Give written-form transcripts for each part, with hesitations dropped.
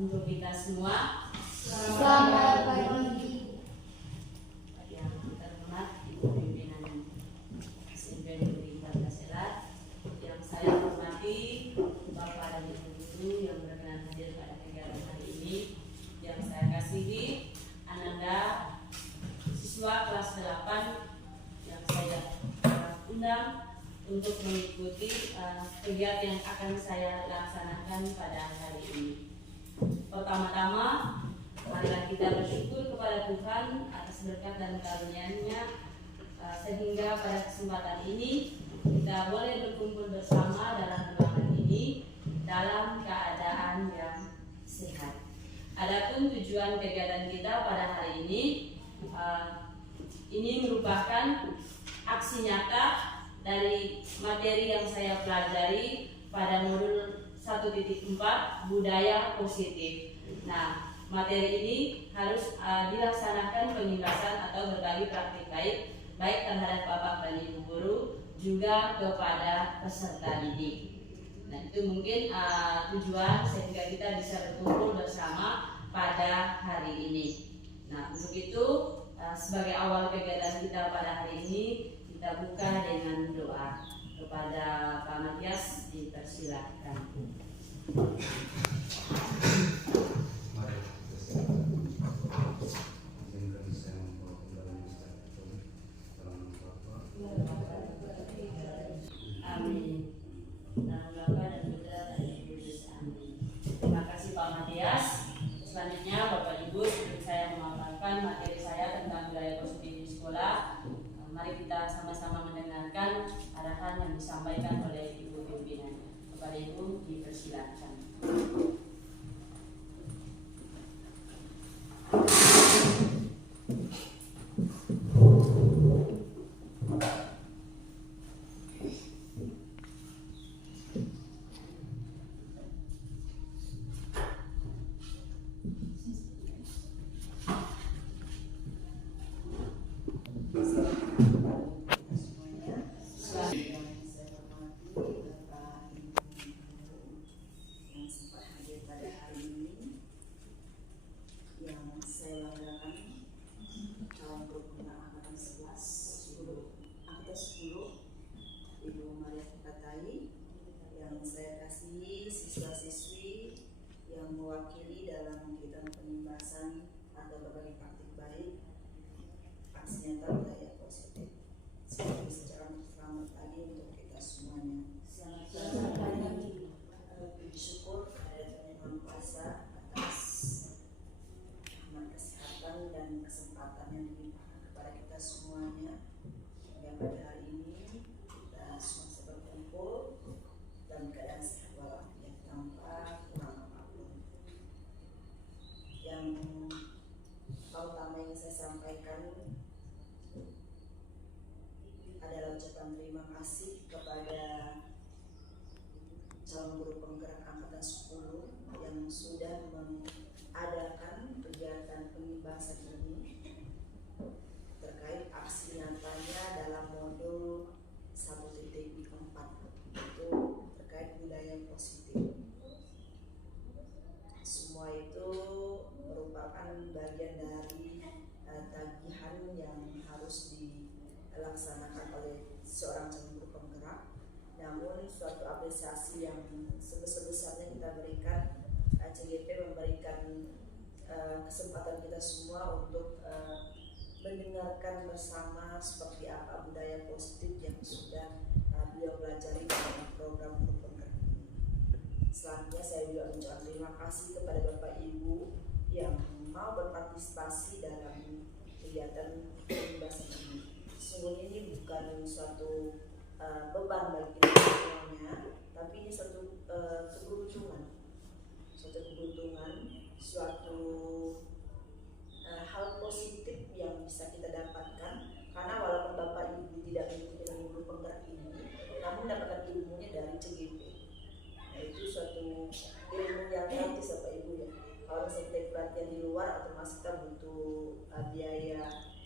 Untuk kita semua, selamat pagi. Yang kita hormat Ibu Pimpinan SMPN Pancasila, yang saya hormati Bapak dan Ibu Guru yang berkenan hadir pada kegiatan hari ini, yang saya kasihi Ananda, siswa kelas 8 yang saya undang untuk mengikuti kegiatan yang akan saya laksanakan pada hari ini. Pertama-tama, marilah kita bersyukur kepada Tuhan atas berkat dan karunia-Nya, sehingga pada kesempatan ini kita boleh berkumpul bersama dalam ruangan ini dalam keadaan yang sehat. Adapun tujuan kegiatan kita pada hari ini merupakan aksi nyata dari materi yang saya pelajari pada modul 1.4 budaya positif. Nah, materi ini harus dilaksanakan pengimbasan atau berbagi praktik baik terhadap Bapak dan Ibu Guru juga kepada peserta didik. Nah, itu mungkin tujuan sehingga kita bisa berkumpul bersama pada hari ini. Nah, untuk itu sebagai awal kegiatan kita pada hari ini, kita buka dengan doa. Kepada Pak Matias dipersilakan. Amin. Dalam Bapa dan Putra dan Roh Kudus. Amin. Terima kasih Pak Matias. Selanjutnya Bapak Ibu, sebelum saya memaparkan materi saya tentang budaya positif di sekolah, mari kita sama-sama mendengarkan arahan yang disampaikan oleh Ibu Pimpinan. Kepada Ibu dipersilakan. Siswa-siswi yang mewakili dalam kegiatan penimbasan atau berbagi praktik baik aksi nyata budaya positif. Semoga secara selamat pagi untuk kita semuanya. Selamat pagi. Puji syukur kepada Tuhan Yang Maha Kuasa atas rahmat kesehatan dan kesempatan yang dilimpahkan kepada kita semuanya. Hingga pada hari ini kita semua bisa berkumpul dalam keadaan sehat walafiat tanpa kurang apapun. Yang utama yang saya sampaikan adalah ucapan terima kasih kepada calon guru penggerak angkatan 10 yang sudah mengadakan kegiatan pengimbasan ini terkait aksi nyatanya dalam modul 1.4, itu terkait budaya positif. Semua itu merupakan bagian dari tagihan yang harus dilaksanakan oleh seorang calon guru penggerak. Namun suatu apresiasi yang sebesar-besarnya kita berikan, CGP memberikan kesempatan kita semua untuk mendengarkan bersama seperti apa budaya positif yang sudah beliau pelajari dalam program guru penggerak ini. Selanjutnya saya juga mengucapkan terima kasih kepada Bapak Ibu yang mau berpartisipasi dalam kegiatan pembahasan ini. Sesungguhnya ini bukan suatu beban bagi kita semuanya, tapi ini suatu keberuntungan, suatu hal positif yang bisa kita dapatkan, karena walaupun Bapak Ibu tidak mengikuti dalam guru penggerak ini, namun dapatkan ilmunya dari CGP. Nah, itu suatu ilmu yang gratis Bapak Ibu ya. Kalau misalnya kita pelatihan di luar, otomatis kita butuh biaya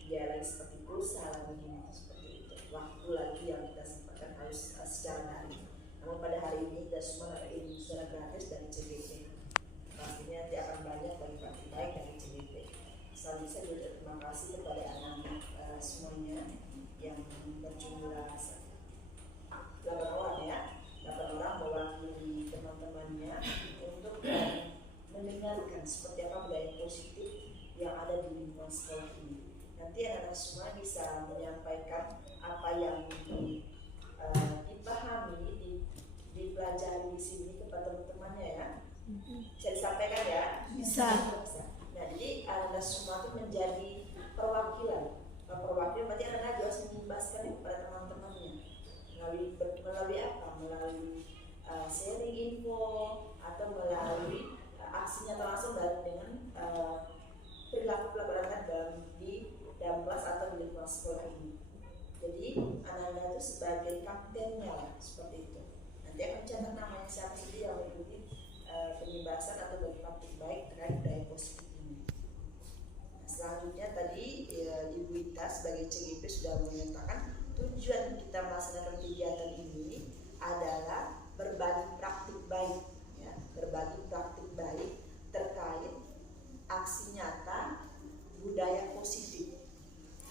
lain seperti pulsa begini, seperti itu. Waktu lagi yang kita sempatkan harus secara daring. Namun pada hari ini kita semua dapat ilmu secara gratis dari CGP. Pastinya nanti akan teman-temannya ya. Bisa disampaikan ya? Bisa. Nah, jadi Anda semua itu menjadi perwakilan. Perwakilan berarti Anda harus mengimbaskan kepada teman-temannya. Melalui apa? Melalui sharing info atau melalui aksi nyata langsung dengan perilaku pelajaran di dalam kelas atau di lingkungan sekolah ini. Jadi Anda itu sebagai kaptennya lah, seperti itu. Nanti akan catat namanya siapa saja yang mengikuti penyebaran atau berpraktik baik terkait budaya positif ini. Nah, selanjutnya tadi Ibu Ita sebagai CGP sudah menyatakan tujuan kita melaksanakan kegiatan ini adalah berbagi praktik baik, ya, berbagi praktik baik terkait aksi nyata budaya positif,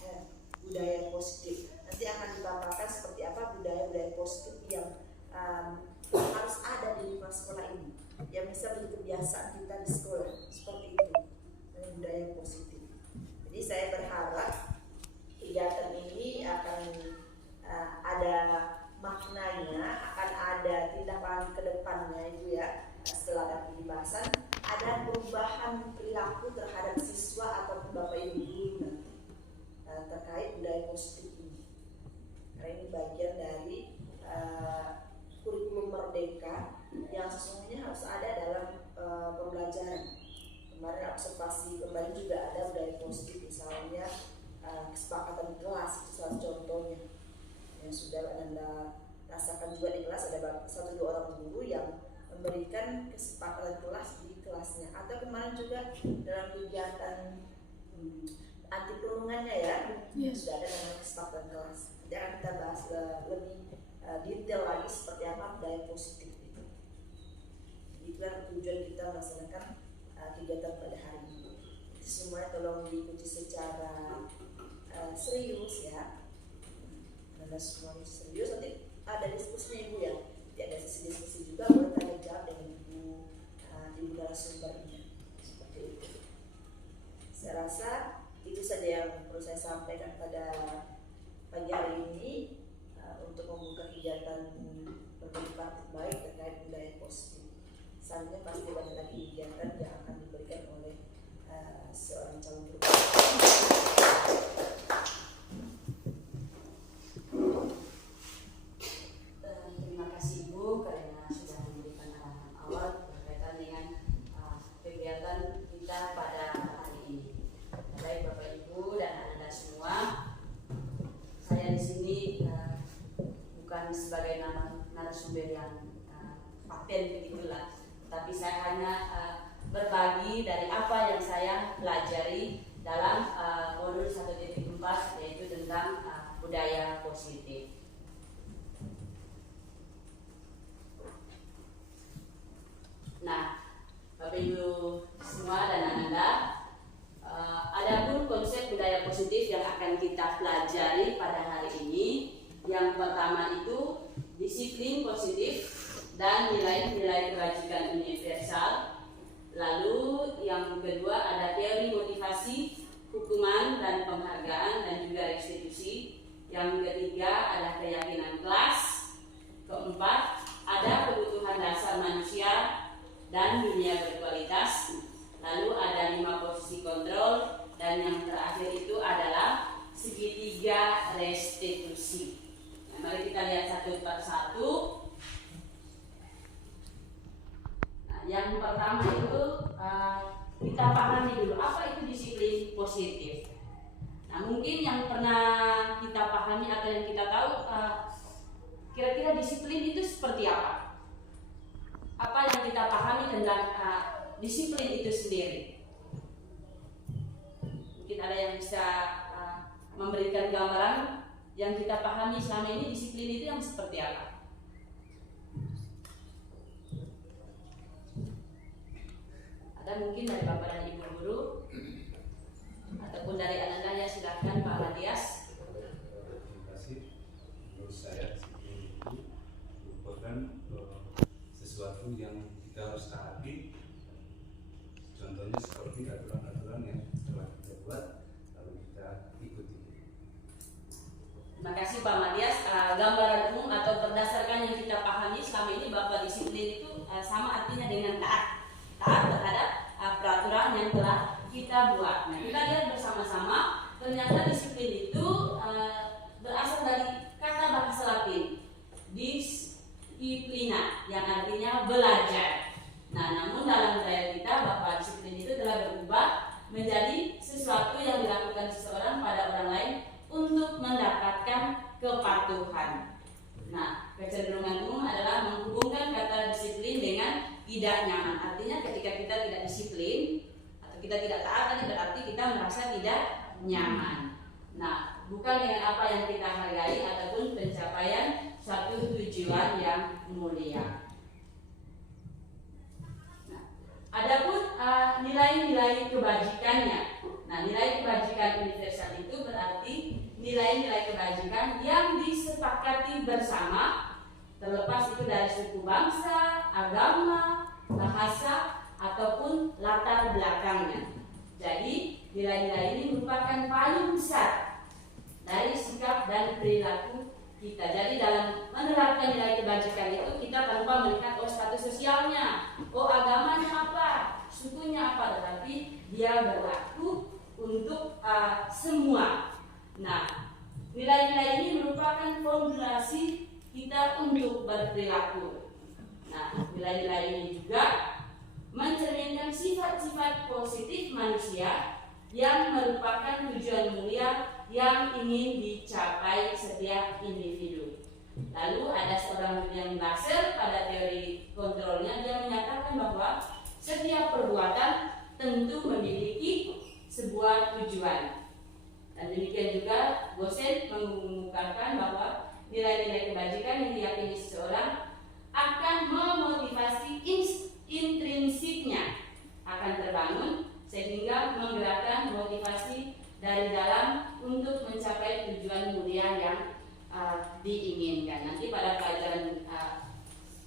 ya, budaya positif. Nanti akan dipaparkan seperti apa budaya-budaya positif yang harus ada di lingkungan sekolah ini, yang bisa menjadi kebiasaan kita di sekolah, seperti itu, budaya positif. Jadi saya berharap kegiatan ini akan ada maknanya, akan ada tindak lanjut ke depannya itu ya. Setelah ada pembahasan, ada perubahan perilaku terhadap siswa atau bapak ibu guru terkait budaya positif ini. Karena ini bagian dari kurikulum merdeka yang sesungguhnya harus ada dalam pembelajaran. Kemarin observasi kembali juga ada budaya positif, misalnya kesepakatan kelas, itu salah contohnya yang sudah Anda rasakan juga di kelas. Ada 1-2 orang guru yang memberikan kesepakatan kelas di kelasnya, atau kemarin juga dalam kegiatan anti perundungannya ya, sudah ada namanya kesepakatan kelas. Nanti akan kita bahas lebih detail lagi seperti apa budaya positif itu. Itulah tujuan kita melaksanakan kegiatan pada hari ini. Semuanya tolong diikuti secara serius ya. Anda semuanya serius, nanti ada diskusinya Ibu ya. Nanti ada sesi diskusi juga, boleh tanya jawab dengan Ibu narasumbernya. Seperti itu. Saya rasa itu saja yang perlu saya sampaikan pada pagi hari ini untuk membuka kegiatan berbagi praktik baik terkait budaya positif. Selanjutnya pasti banyak lagi kegiatan yang akan diberikan oleh seorang calon guru. Terima kasih Ibu karena sudah memberikan arahan awal berkaitan dengan kegiatan kita pada hari ini. Baik Bapak Ibu dan Anda semua, saya di sini bukan sebagai narasumber yang paten begitulah, tapi saya hanya berbagi dari apa yang saya pelajari dalam modul 1.4, yaitu tentang budaya positif. Nah, Bapak Ibu semua dan Anda, ada pun konsep budaya positif yang akan kita pelajari pada hari ini. Yang pertama itu disiplin positif dan nilai-nilai kebajikan universal. Lalu yang kedua ada teori motivasi, hukuman dan penghargaan dan juga restitusi. Yang ketiga ada keyakinan kelas. Keempat ada kebutuhan dasar manusia dan dunia berkualitas. Lalu ada 5 posisi kontrol, dan yang terakhir itu adalah segitiga restitusi. Nah, mari kita lihat satu persatu. Nah, yang pertama itu kita pahami dulu apa itu disiplin positif. Nah, mungkin yang pernah kita pahami atau yang kita tahu, kira-kira disiplin itu seperti apa? Apa yang kita pahami tentang disiplin itu sendiri? Mungkin ada yang bisa memberikan gambaran yang kita pahami selama ini disiplin itu yang seperti apa? Ada mungkin dari Bapak dan Ibu guru ataupun dari anak ya, silakan Pak Matias. Terima kasih. Menurut saya disiplin itu merupakan sesuatu yang kita harus taati. Contohnya seperti aturan-aturan yang telah kita buat lalu kita ikuti. Terima kasih Pak Matias. Gambaran umum atau berdasarkan yang kita pahami selama ini bahwa disiplin itu sama artinya dengan taat terhadap peraturan yang telah kita buat. Nah, kita lihat bersama-sama ternyata disiplin itu berasal dari kata bahasa Latin disiplina yang artinya belajar. Nah, namun dalam budaya kita bahwa disiplin itu telah berubah menjadi sesuatu yang dilakukan seseorang pada orang lain untuk mendapatkan kepatuhan. Nah, kecenderungan umum adalah menghubungkan kata disiplin dengan tidak nyaman. Artinya ketika kita tidak disiplin atau kita tidak taat, tadi berarti kita merasa tidak nyaman. Nah, bukan dengan apa yang kita hargai ataupun pencapaian suatu tujuan yang mulia. Nah, adapun nilai-nilai kebajikannya. Nah, nilai kebajikan universal itu berarti nilai-nilai kebajikan yang disepakati bersama, terlepas itu dari suku bangsa, agama, bahasa, ataupun latar belakangnya. Jadi, nilai-nilai ini merupakan payung besar dari sikap dan perilaku kita. Jadi dalam menerapkan nilai kebajikan itu kita tanpa melihat status sosialnya, agamanya apa, sukunya apa, tetapi dia berlaku untuk semua. Nah, nilai-nilai ini merupakan fondasi kita untuk berperilaku. Nah, nilai-nilai ini juga mencerminkan sifat-sifat positif manusia yang merupakan tujuan mulia yang ingin dicapai setiap individu. Lalu ada seorang William Glasser pada teori kontrolnya, dia menyatakan bahwa setiap perbuatan tentu memiliki sebuah tujuan. Dan demikian juga Gosen mengungkapkan bahwa nilai-nilai kebajikan yang diyakini seseorang akan memotivasi intrinsiknya akan terbangun sehingga menggerakkan motivasi dari dalam untuk mencapai tujuan mulia yang diinginkan. Nanti pada pelajaran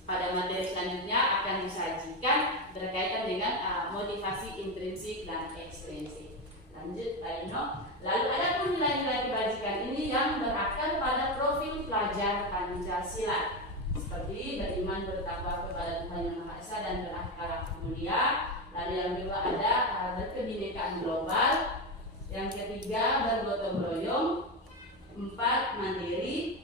pada materi selanjutnya akan disajikan berkaitan dengan motivasi intrinsik dan ekstrinsik. Lanjut Pak Ino. Lalu ada pun nilai-nilai kebajikan ini yang berakar pada profil pelajar Pancasila, seperti beriman bertakwa kepada Tuhan Yang Maha Esa dan berakhlak mulia. Lalu yang kedua ada berkebinekaan global. Yang ketiga bergotong royong. 4 mandiri.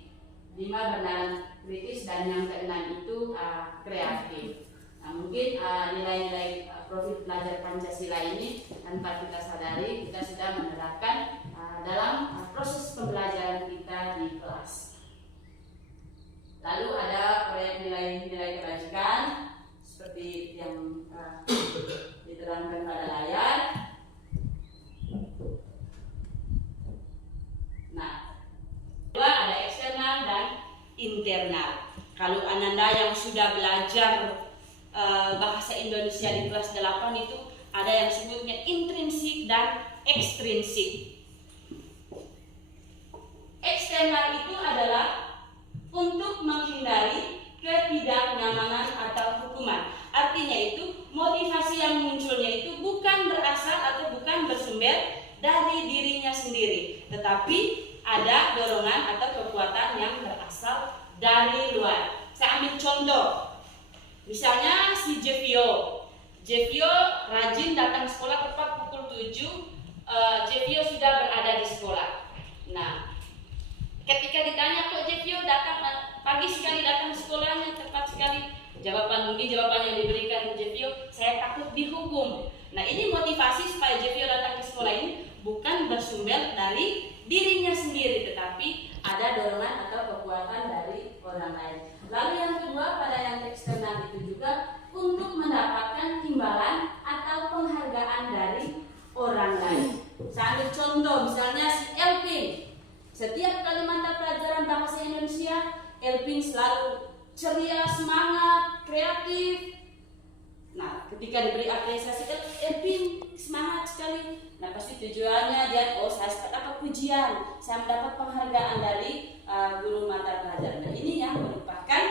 5 bernalar kritis, dan yang keenam itu kreatif. Nah, mungkin nilai-nilai profil pelajar Pancasila ini tanpa kita sadari kita sudah menerapkan dalam proses pembelajaran kita di kelas. Lalu ada proyek nilai-nilai kebajikan seperti yang diterangkan pada layar. Nah, kedua ada eksternal dan internal. Kalau Ananda yang sudah belajar bahasa Indonesia di kelas 8 itu ada yang sebutnya intrinsik dan ekstrinsik. Eksternal itu adalah untuk menghindari ketidaknyamanan atau hukuman. Artinya itu motivasi yang munculnya itu bukan berasal atau bukan bersumber dari dirinya sendiri, tetapi ada dorongan atau kekuatan yang berasal dari luar. Saya ambil contoh. Misalnya si Jevio rajin datang sekolah tepat pukul 7. Jevio sudah berada di sekolah. Nah, ketika ditanya kok Jevio datang pagi sekali datang sekolahnya tepat sekali, jawaban yang diberikan Jevio, saya takut dihukum. Nah, ini motivasi supaya Jevio datang ke sekolah ini bukan bersumber dari dirinya sendiri, tetapi ada dorongan atau kekuatan dari orang lain. Lalu yang kedua pada yang eksternal itu juga untuk mendapatkan imbalan atau penghargaan dari orang lain. Saya ambil contoh misalnya si Elpin. Setiap kali mata pelajaran bahasa Indonesia, Elpin selalu ceria, semangat, kreatif. Nah, ketika diberi apresiasi, Elpin semangat sekali. Nah, pasti tujuannya dia, saya dapat pujian, saya mendapat penghargaan dari guru mata pelajaran. Nah, ini yang merupakan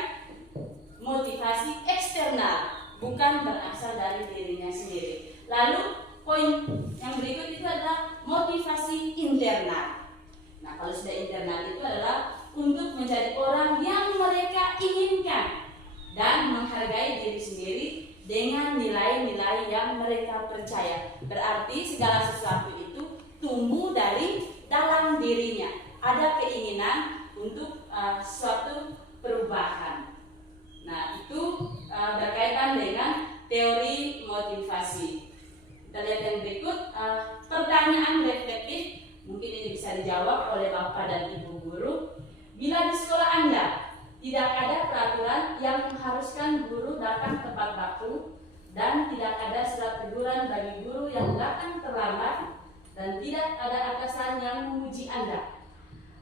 motivasi eksternal, bukan berasal dari dirinya sendiri. Lalu poin yang berikut itu adalah motivasi internal. Nah, kalau sudah internal itu adalah untuk menjadi orang yang mereka inginkan dan menghargai diri sendiri nilai yang mereka percaya. Berarti segala sesuatu itu tumbuh dari dalam dirinya. Ada keinginan untuk suatu perubahan. Nah, itu berkaitan dengan teori motivasi. Kita lihat yang berikut, pertanyaan reflektif. Mungkin ini bisa dijawab oleh Bapak dan Ibu guru. Bila di sekolah Anda tidak ada peraturan yang mengharuskan guru datang tepat waktu dan tidak ada surat teguran bagi guru yang datang terlambat dan tidak ada atasan yang memuji Anda,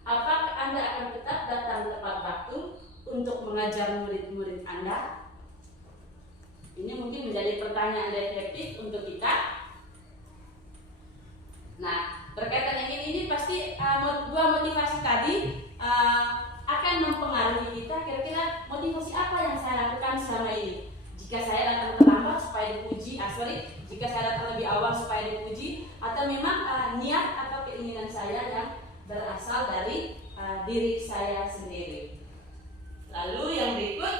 apakah Anda akan tetap datang tepat waktu untuk mengajar murid-murid Anda? Ini mungkin menjadi pertanyaan reflektif untuk kita. Nah, berkaitan dengan ini pasti dua motivasi tadi akan mempengaruhi kita. Kira-kira motivasi apa yang saya lakukan selama ini? Jika saya datang terlambat supaya dipuji, jika saya datang lebih awal supaya dipuji, atau memang niat atau keinginan saya yang berasal dari diri saya sendiri. Lalu yang berikut,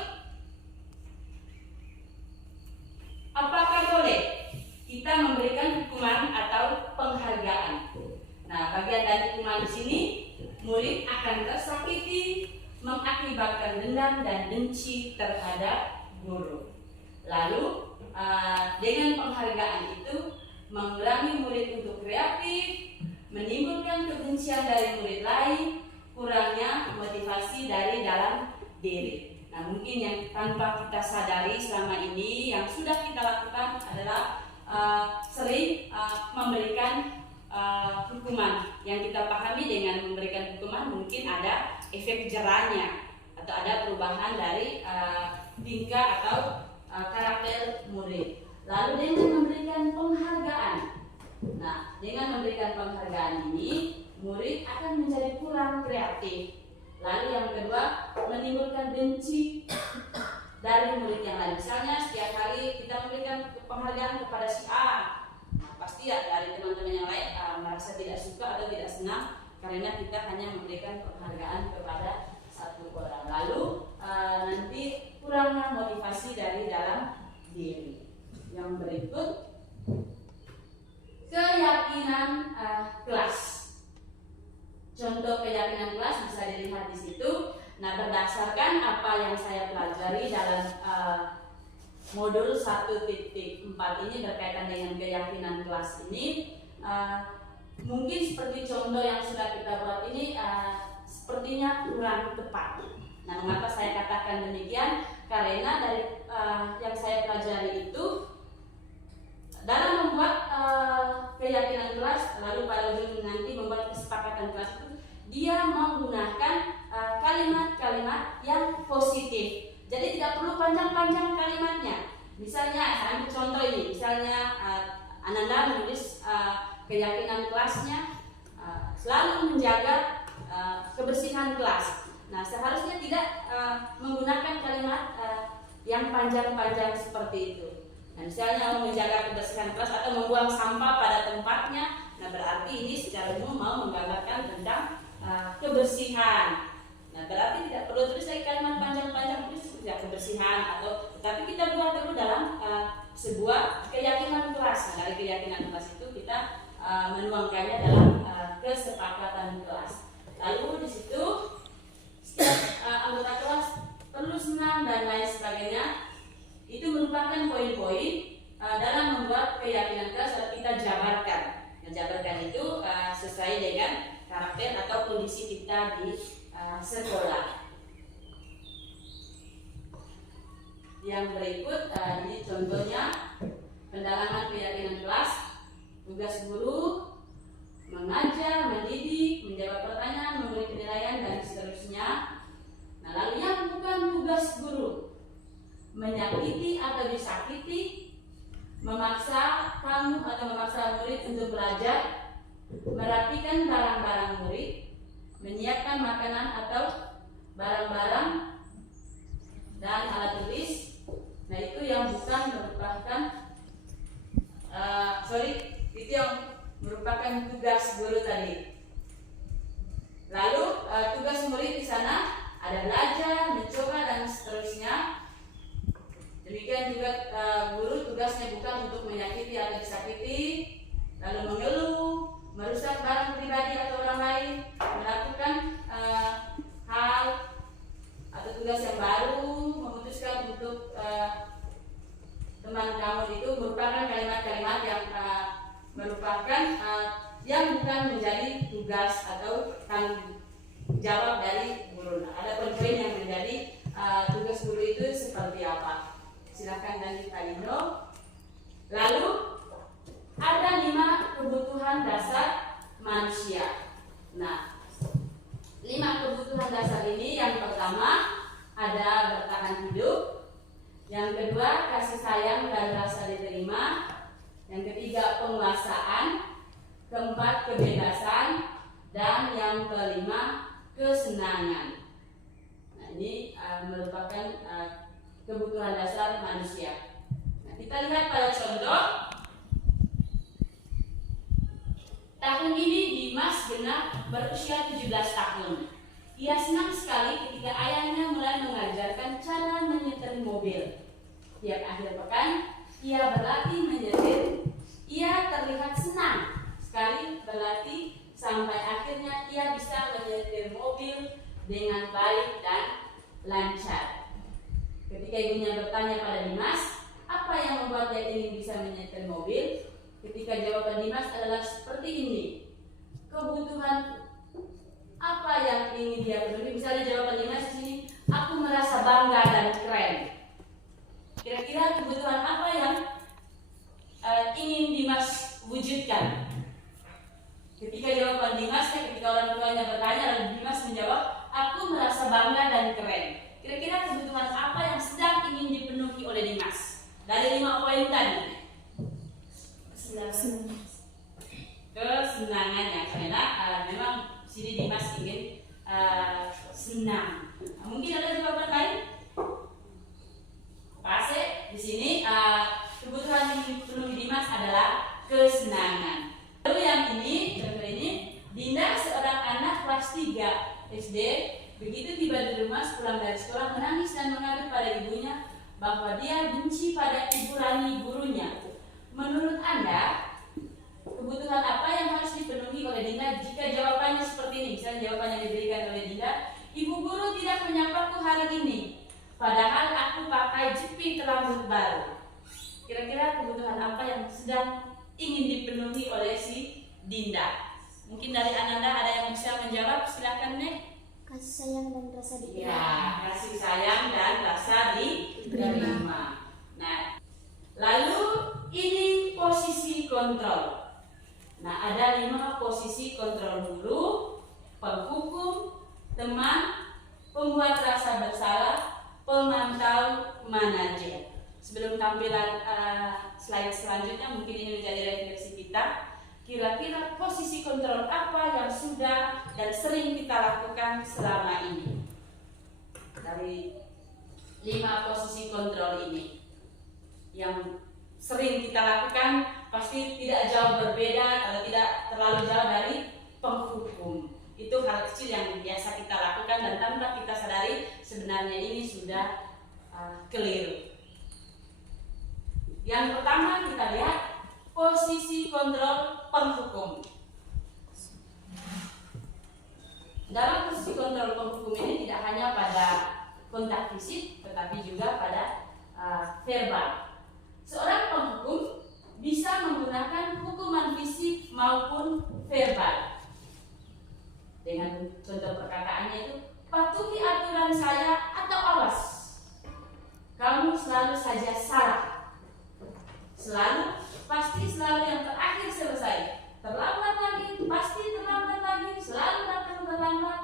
apakah boleh kita memberikan hukuman atau penghargaan? Nah, bagian dari hukuman di sini, murid akan tersakiti, mengakibatkan dendam dan benci terhadap guru. Lalu dengan penghargaan itu mengurangi murid untuk kreatif, menimbulkan kebencian dari murid lain, kurangnya motivasi dari dalam diri. Nah, mungkin yang tanpa kita sadari selama ini yang sudah kita lakukan adalah sering memberikan hukuman. Yang kita pahami dengan memberikan hukuman mungkin ada efek jerahnya atau ada perubahan dari tingkah atau karakter murid. Lalu dengan memberikan penghargaan. Nah, dengan memberikan penghargaan ini murid akan menjadi kurang kreatif. Lalu yang kedua, menimbulkan benci dari murid yang lain. Misalnya setiap hari kita memberikan penghargaan kepada si A, nah, pasti ya dari teman-teman yang lain merasa tidak suka atau tidak senang karena kita hanya memberikan penghargaan kepada satu orang. Lalu nanti kurangnya motivasi dari dalam diri. Yang berikut, keyakinan kelas. Contoh keyakinan kelas bisa dilihat di situ. Nah, berdasarkan apa yang saya pelajari dalam modul 1.4 ini berkaitan dengan keyakinan kelas ini, mungkin seperti contoh yang sudah kita buat ini sepertinya kurang tepat. Nah, mengapa saya katakan demikian? Karena dari yang saya pelajari itu dalam membuat keyakinan kelas, lalu pada ujung nanti membuat kesepakatan kelas itu, dia menggunakan kalimat-kalimat yang positif. Jadi tidak perlu panjang-panjang kalimatnya. Misalnya, saya ambil contoh ini. Misalnya Ananda menulis keyakinan kelasnya selalu menjaga kebersihan kelas. Nah, seharusnya tidak menggunakan kalimat yang panjang-panjang seperti itu. Nah, misalnya menjaga kebersihan kelas atau membuang sampah pada tempatnya. Nah, berarti ini secara umum mau menggambarkan tentang kebersihan. Nah, berarti tidak perlu tulis lagi kalimat panjang-panjang tidak kebersihan atau, tapi kita buat dulu dalam sebuah keyakinan kelas. Nah, dari keyakinan kelas itu kita menuangkannya dalam kesepakatan kelas. Lalu di situ setiap anggota kelas perlu senang dan lain sebagainya. Itu merupakan poin-poin dalam membuat keyakinan kelas yang kita jabarkan. Nah, jabarkan itu sesuai dengan karakter atau kondisi kita di sekolah. Yang berikut ini contohnya pendalaman keyakinan kelas. Tugas guru mengajar, mendidik, menjawab pertanyaan, memberi penilaian dan seterusnya. Nah, lalu yang bukan tugas guru, menyakiti atau disakiti, memaksa kamu atau memaksa murid untuk belajar, merapikan barang-barang murid, menyiapkan makanan atau barang-barang dan alat tulis. Nah, itu yang bukan merupakan itu yang merupakan tugas guru tadi. Lalu tugas murid di sana ada belajar, mencoba dan seterusnya. Demikian juga guru tugas tugasnya bukan untuk menyakiti atau disakiti, lalu mengeluh, merusak barang pribadi atau orang lain, melakukan hal atau tugas yang baru, memutuskan untuk teman kamu itu merupakan kalimat-kalimat yang merupakan yang bukan menjadi tugas atau tanggung jawab dari guru. Ada poin-poin yang menjadi tugas guru itu seperti apa? Silakan lanjut Pak Indo. Lalu ada 5 kebutuhan dasar manusia. Nah, 5 kebutuhan dasar ini yang pertama ada bertahan hidup, yang kedua kasih sayang dan rasa diterima, yang ketiga penguasaan, keempat kebebasan, dan yang kelima kesenangan. Nah, ini merupakan kebutuhan dasar manusia. Nah, kita lihat pada contoh. Tahun ini Dimas genap berusia 17 tahun. Ia senang sekali ketika ayahnya mulai mengajarkan cara menyetir mobil. Tiap akhir pekan, ia berlatih menyetir. Ia terlihat senang sekali berlatih sampai akhirnya ia bisa menyetir mobil dengan baik dan lancar. Ketika ibunya bertanya pada Dimas, apa yang membuat dia ingin bisa menyetir mobil? Ketika jawaban Dimas adalah seperti ini. Kebutuhan apa yang ingin dia penuhi? Misalnya jawaban Dimas di sini, aku merasa bangga dan keren. Kira-kira kebutuhan apa yang ingin Dimas wujudkan? Ketika jawaban Dimasnya, ketika orang tuanya bertanya, lalu Dimas menjawab, aku merasa bangga dan keren. Kira-kira kebutuhan apa yang sedang ingin dipenuhi oleh Dimas? Dari 5 poin tadi. Kesenangannya, karena memang sini Dimas ingin senang. Mungkin ada jawaban lain? Pase di sini kebutuhan yang dipenuhi Dimas adalah kesenangan. Lalu yang ini, contoh ini, Dinda seorang anak kelas 3 SD, begitu tiba di rumah pulang dari sekolah menangis dan mengadu pada ibunya bahwa dia benci pada Ibu Rani gurunya. Menurut Anda, kebutuhan apa yang harus dipenuhi oleh Dinda jika jawabannya seperti ini? Misalnya jawaban yang diberikan oleh Dinda, Ibu guru tidak menyapaku hari ini, padahal aku pakai jepit rambut baru. Kira-kira kebutuhan apa yang sedang ingin dipenuhi oleh si Dinda? Mungkin dari Ananda ada yang bisa menjawab, silakan Nek. Kasih sayang dan rasa diterima. Ya, kasih sayang dan rasa diterima. Nah, lalu ini posisi kontrol. Nah, ada 5 posisi kontrol: guru, penghukum, teman, pembuat rasa bersalah, pemantau, manajer. Sebelum tampilan slide selanjutnya, mungkin ini menjadi refleksi kita. Kira-kira posisi kontrol apa yang sudah dan sering kita lakukan selama ini? Dari 5 posisi kontrol ini yang sering kita lakukan pasti tidak jauh berbeda atau tidak terlalu jauh dari penghukum. Itu hal kecil yang biasa kita lakukan dan tanpa kita sadari sebenarnya ini sudah keliru. Yang pertama kita lihat posisi kontrol penghukum. Dalam posisi kontrol penghukum ini tidak hanya pada kontak fisik tetapi juga pada verbal. Seorang penghukum bisa menggunakan hukuman fisik maupun verbal. Dengan contoh perkataannya itu, patuhi aturan saya atau awas, kamu selalu saja salah. Selalu, pasti selalu yang terakhir selesai. Terlambat lagi, pasti terlambat lagi. Selalu datang terlambat.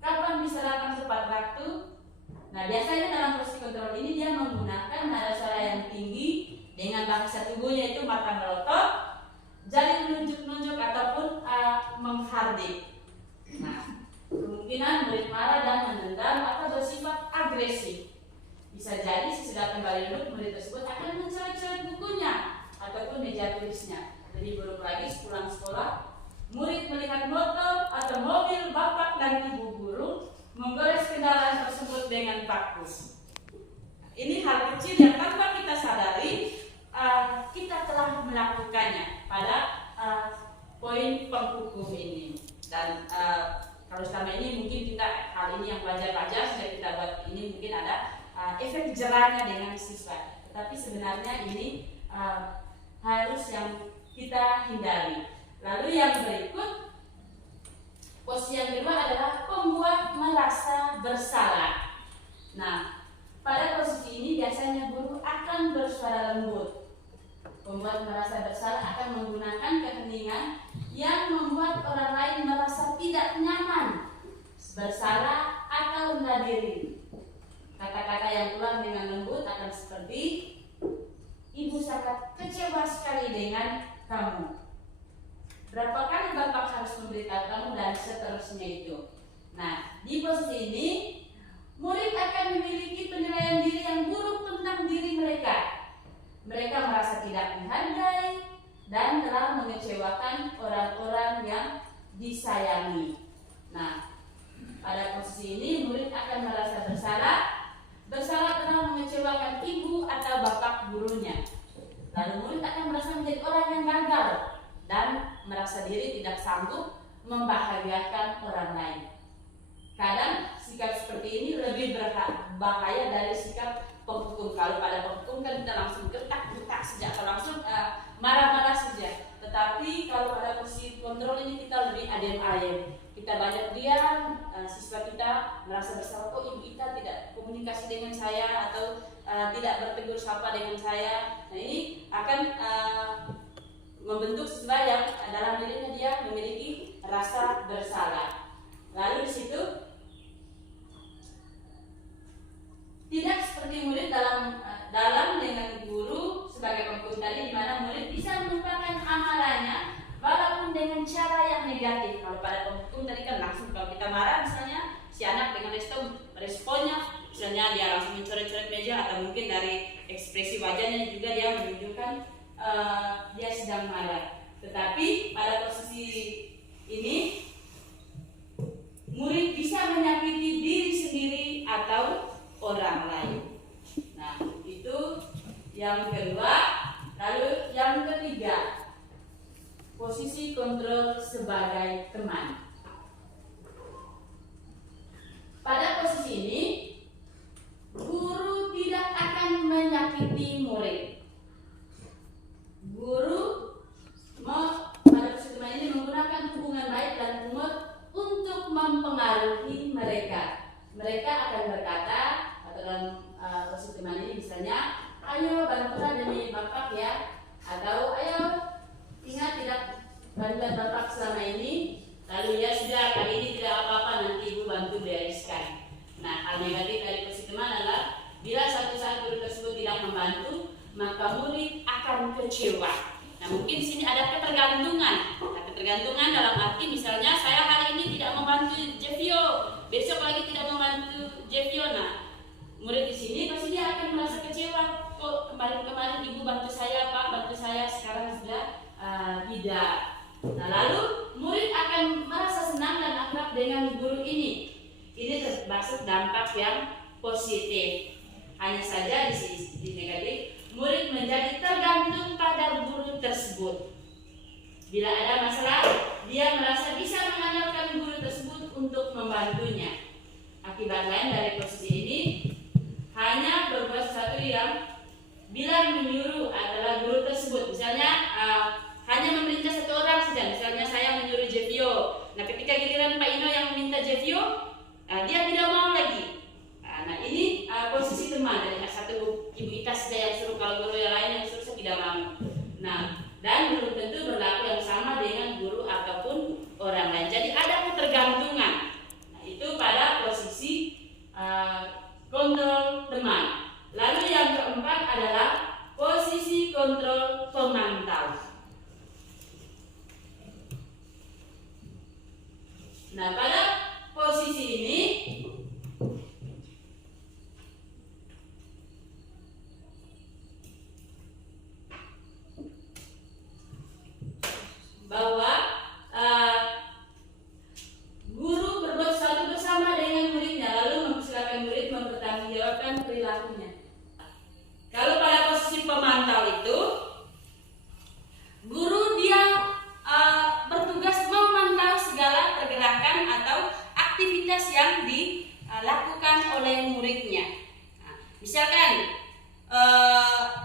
Kapan bisa datang tepat waktu? Nah, biasanya dalam posisi kontrol ini dia menggunakan nada suara yang tinggi dengan bahasa tubuhnya itu mata melotot, jari menunjuk-nunjuk ataupun menghardik. Nah, kemungkinan murid marah dan menendang atau bersifat agresif. Bisa jadi sesudah kembali duduk, murid tersebut akan mencoret-coret bukunya ataupun meja tulisnya. Lebih buruk lagi, sepulang sekolah, murid melihat motor atau mobil bapak dan ibu guru menggores kendaraan tersebut dengan paku. Ini hal kecil yang tanpa kita sadari bicaranya dengan siswa. Tetapi sebenarnya ini harus yang kita hindari. Lalu yang berikut, posisi yang kedua adalah pembuat merasa bersalah. Nah, pada posisi ini biasanya guru akan bersuara lembut. Pembuat merasa bersalah akan menggunakan keheningan yang membuat orang lain merasa tidak nyaman, bersalah atau rendah diri. Kata-kata yang keluar dengan lembut akan seperti, "Ibu sangat kecewa sekali dengan kamu. Berapa kali Bapak harus memberitahu kamu," dan seterusnya itu. Nah, di posisi ini murid akan memiliki penilaian diri yang buruk tentang diri mereka. Mereka merasa tidak dihargai dan telah mengecewakan orang-orang yang disayangi. Nah, pada posisi ini murid akan merasa bersalah telah mengecewakan ibu atau bapak gurunya. Lalu murid akan merasa menjadi orang yang gagal dan merasa diri tidak sanggup membahagiakan orang lain. Kadang sikap seperti ini lebih berbahaya dari sikap penghukum. Kalau pada penghukum kan kita langsung gertak-gertak saja atau langsung marah-marah saja. Tetapi kalau pada posisi kontrol ini kita lebih adem ayem. Kita banyak diam, siswa kita merasa bersalah, kok ibu kita tidak komunikasi dengan saya atau tidak bertegur sapa dengan saya. Nah, ini akan membentuk siswa yang dalam dirinya dia memiliki rasa bersalah. Lalu di situ tidak seperti murid dalam dengan guru sebagai penghukum tadi, di mana murid bisa melupakan amalannya walaupun dengan cara yang negatif. Kalau pada penghukum tadi kan langsung, kalau kita marah misalnya, si anak dengan responnya misalnya dia langsung mencoret-coret meja, atau mungkin dari ekspresi wajahnya juga dia menunjukkan dia sedang marah. Tetapi pada posisi ini murid bisa menyakiti diri sendiri atau orang lain. Nah, itu yang kedua. Lalu yang ketiga, posisi kontrol sebagai teman. Pada posisi ini, guru tidak akan menyakiti murid. Guru pada posisi teman ini menggunakan hubungan baik dan humor untuk mempengaruhi mereka. Mereka akan berkata, atau dalam posisi teman ini misalnya, "Ayo bantulah demi Bapak ya," atau "Ayo ingat tidak bantuan Bapak selama ini." Lalu, "Ya sudah, kali ini tidak apa-apa, nanti Ibu bantu bereskan." Nah, hal negatif dari posisi teman adalah bila satu saat guru tersebut tidak membantu, maka murid akan kecewa. Nah, mungkin di sini ada ketergantungan. Nah, ketergantungan dalam arti misalnya saya hari ini tidak membantu Jevio, besok lagi tidak membantu Jevio. Nah, murid di sini pasti dia akan merasa kecewa. Kok kemarin-kemarin ibu bantu saya, Pak bantu saya, sekarang sudah tidak. Nah, lalu murid akan merasa senang dan akrab dengan guru ini. Ini termasuk dampak yang positif. Hanya saja di sisi negatif, murid menjadi tergantung pada guru tersebut. Bila ada masalah, dia merasa bisa mengandalkan guru tersebut untuk membantunya. Akibat lain dari posisi ini, hanya berbuat sesuatu yang bila menyuruh adalah guru tersebut. Misalnya hanya memerintah satu orang saja. Misalnya saya menyuruh Jevio. Nah, ketika giliran Pak Ino yang meminta Jevio, dia tidak mau lagi. Nah, ini posisi teman. Dari satu ibu Ita saja yang suruh, kalau guru yang lain yang suruh saya tidak mau. Nah, dan belum tentu berlaku yang sama dengan guru ataupun orang lain. Jadi ada ketergantungan. Nah, itu pada posisi kontrol teman. Lalu yang keempat adalah posisi kontrol pemantau.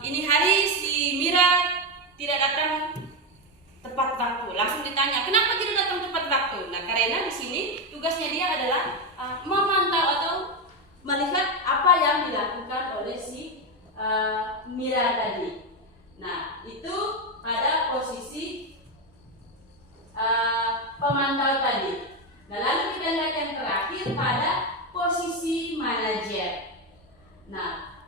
ini hari si Mira tidak datang tepat waktu. Langsung ditanya, kenapa tidak datang tepat waktu? Nah, karena di sini tugasnya dia adalah memantau atau melihat apa yang dilakukan oleh si Mira tadi. Nah, itu pada posisi pemantau tadi. Nah, lalu kita lihat yang terakhir pada posisi manajer. Nah,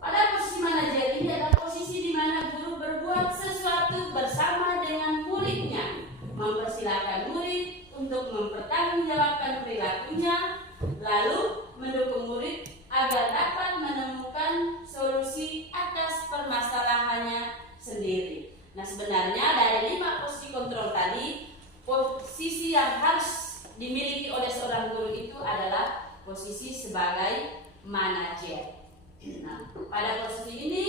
pada posisi manajer ini adalah posisi di mana guru berbuat sesuatu bersama dengan muridnya, mempersilahkan murid untuk mempertanggungjawabkan perilakunya, lalu mendukung murid agar dapat menemukan solusi atas permasalahannya sendiri. Nah, sebenarnya dari 5 posisi kontrol tadi, posisi yang harus dimiliki oleh seorang guru itu adalah posisi sebagai manajer. Nah, pada posisi ini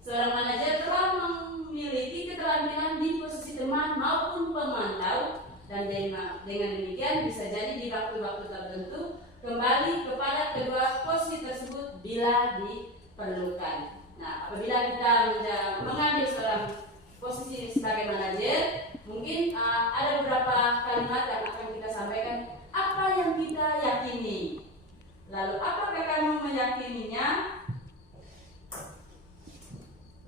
seorang manajer telah memiliki keterampilan di posisi teman maupun pemantau, dan dengan demikian bisa jadi di waktu-waktu tertentu kembali kepada kedua posisi tersebut bila diperlukan. Nah, apabila kita mengambil seorang posisi ini sebagai manajer, mungkin ada beberapa kalimat yang akan kita sampaikan. Apa yang kita yakini? Lalu apakah kamu meyakininya?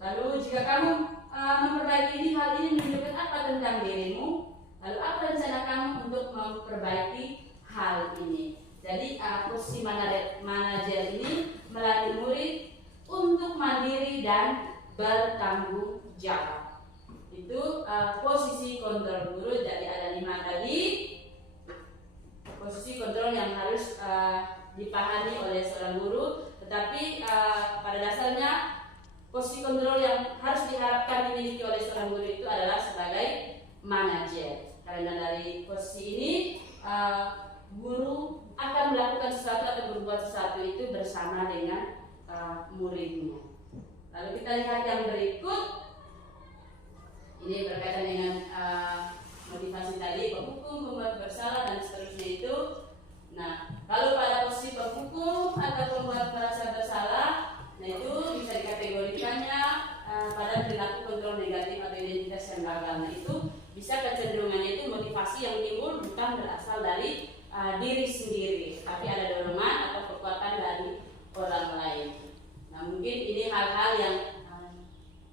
Lalu jika kamu memperbaiki hal ini menunjukkan apa tentang dirimu? Lalu apa rencana kamu untuk memperbaiki hal ini? Jadi posisi manajer ini melatih murid untuk mandiri dan bertanggung jawab. Itu posisi kontrol guru. Jadi ada 5 tadi posisi kontrol yang harus dipahami oleh seorang guru. Tetapi pada dasarnya posisi kontrol yang harus diharapkan dimiliki oleh seorang guru itu adalah sebagai manajer. Karena dari posisi ini guru akan melakukan sesuatu atau berbuat sesuatu itu bersama dengan muridnya. Lalu kita lihat yang berikut. Ini berkaitan dengan motivasi tadi, penghukum, pembuat bersalah, dan seterusnya itu. Nah, kalau pada posisi penghukum atau pembuat merasa bersalah, nah itu bisa dikategorikannya pada perilaku kontrol negatif atau identitas yang gagal. Nah, itu bisa kecenderungannya itu motivasi yang timbul bukan berasal dari diri sendiri, tapi ada dorongan atau kekuatan dari orang lain. Nah, mungkin ini hal-hal yang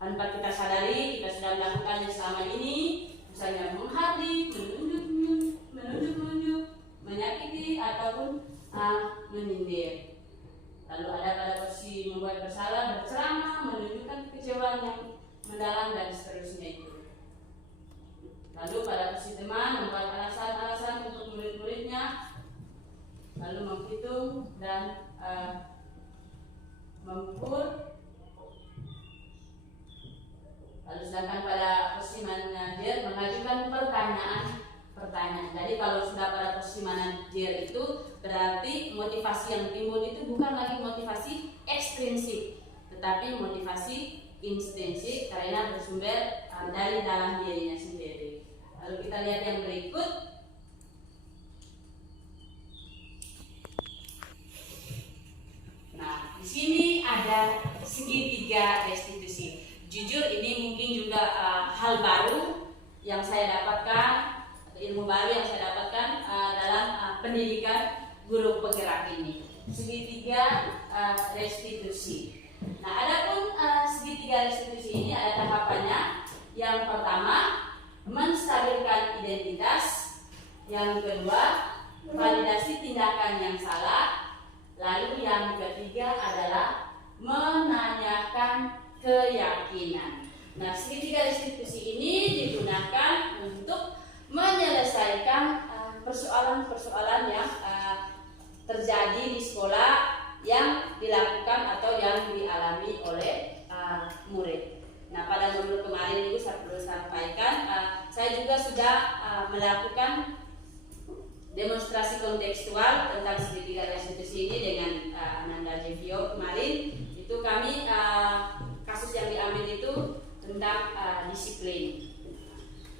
tanpa kita sadari kita sudah melakukannya selama ini, misalnya menghardik, menunjuk, menyakiti ataupun menyindir. Lalu ada pada posisi membuat bersalah, berceramah, menunjukkan kekecewaan yang mendalam, dan seterusnya itu. Lalu pada posisi teman membuat alasan-alasan untuk murid-muridnya, lalu menghitung dan mengukur. Lalu sedangkan pada posisi manajer mengajukan pertanyaan. Jadi kalau sudah pada posisi manajer itu berarti motivasi yang timbul itu bukan lagi motivasi ekstrinsik, tetapi motivasi intrinsik karena bersumber dari dalam dirinya sendiri. Lalu kita lihat yang berikut. Nah, di sini ada segitiga restitusi. Jujur ini mungkin juga hal baru yang saya dapatkan, atau ilmu baru yang saya dapatkan dalam pendidikan guru penggerak ini. Segitiga restitusi. Nah, adapun segitiga restitusi ini ada tahapannya. Yang pertama, menstabilkan identitas. Yang kedua, validasi tindakan yang salah. Lalu yang ketiga adalah menanyakan keyakinan. Nah, segitiga restitusi ini digunakan untuk menyelesaikan persoalan-persoalan yang terjadi di sekolah yang dilakukan atau yang dialami oleh murid. Nah, pada modul kemarin itu saya perlu sampaikan, saya juga sudah melakukan demonstrasi kontekstual tentang segitiga restitusi ini dengan Ananda Jevio kemarin. Itu kami kasus yang diambil itu tentang disiplin.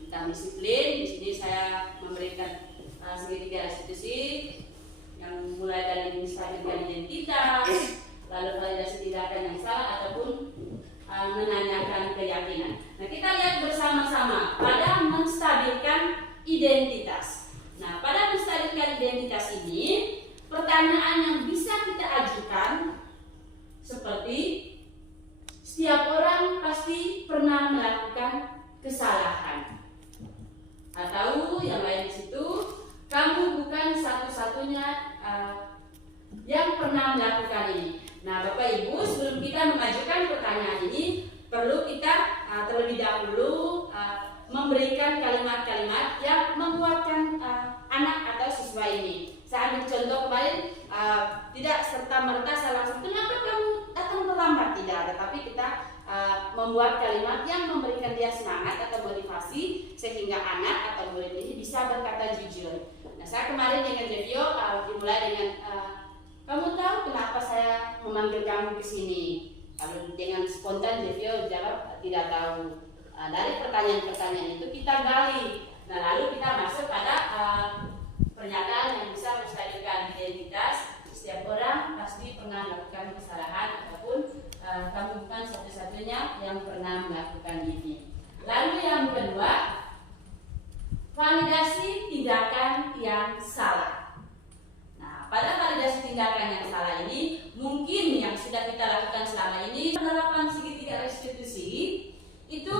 Tentang disiplin, di sini saya memberikan segitiga restitusi yang mulai dari menstabilkan identitas, lalu validasi tindakan yang salah ataupun kesalahan. Atau yang lain di situ, kamu bukan satu-satunya yang pernah melakukan ini. Nah, Bapak Ibu, sebelum kita mengajukan pertanyaan ini, perlu kita terlebih dahulu memberikan kalimat-kalimat yang menguatkan anak atau siswa ini. Saya ambil contoh kemarin, tidak serta-merta saya langsung, kenapa kamu datang terlambat? Tidak, tetapi kita membuat kalimat yang memberikan dia semangat atau motivasi sehingga anak atau murid ini bisa berkata jujur. Nah, saya kemarin dengan review dimulai dengan kamu tahu kenapa saya memanggil kamu ke sini? Kalau dengan spontan review jawab tidak tahu. Dari pertanyaan-pertanyaan itu kita gali. Nah, lalu kita masuk pada pernyataan yang bisa menstabilkan identitas. Setiap orang pasti pernah melakukan kesalahan ataupun kamu bukan satu-satunya yang pernah melakukan ini. Lalu yang kedua, validasi tindakan yang salah. Nah, pada validasi tindakan yang salah ini, mungkin yang sudah kita lakukan selama ini, penerapan segitiga restitusi itu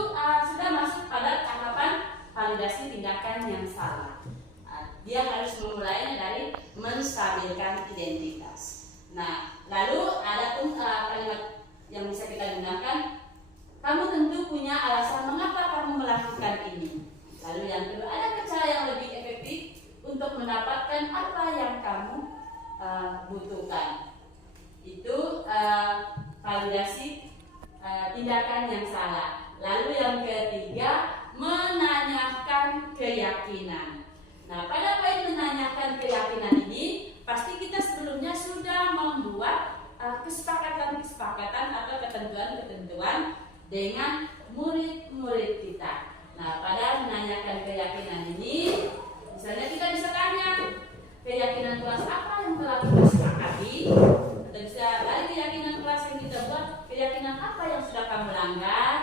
sudah masuk pada tahapan validasi tindakan yang salah. Dia harus memulainya dari menstabilkan identitas. Nah, lalu ada pun kalimat yang bisa kita gunakan, kamu tentu punya alasan mengapa kamu melakukan ini. Lalu yang kedua, ada cara yang lebih efektif untuk mendapatkan apa yang kamu butuhkan. Itu validasi tindakan yang salah. Lalu yang ketiga, menanyakan keyakinan. Nah, pada poin menanyakan keyakinan ini, pasti kita sebelumnya sudah membuat kesepakatan-kesepakatan atau ketentuan-ketentuan dengan murid-murid kita. Nah, pada menanyakan keyakinan ini, misalnya kita bisa tanya, keyakinan kelas apa yang telah kita sepakati? Atau bisa dari keyakinan kelas yang kita buat, keyakinan apa yang sudah kamu langgar?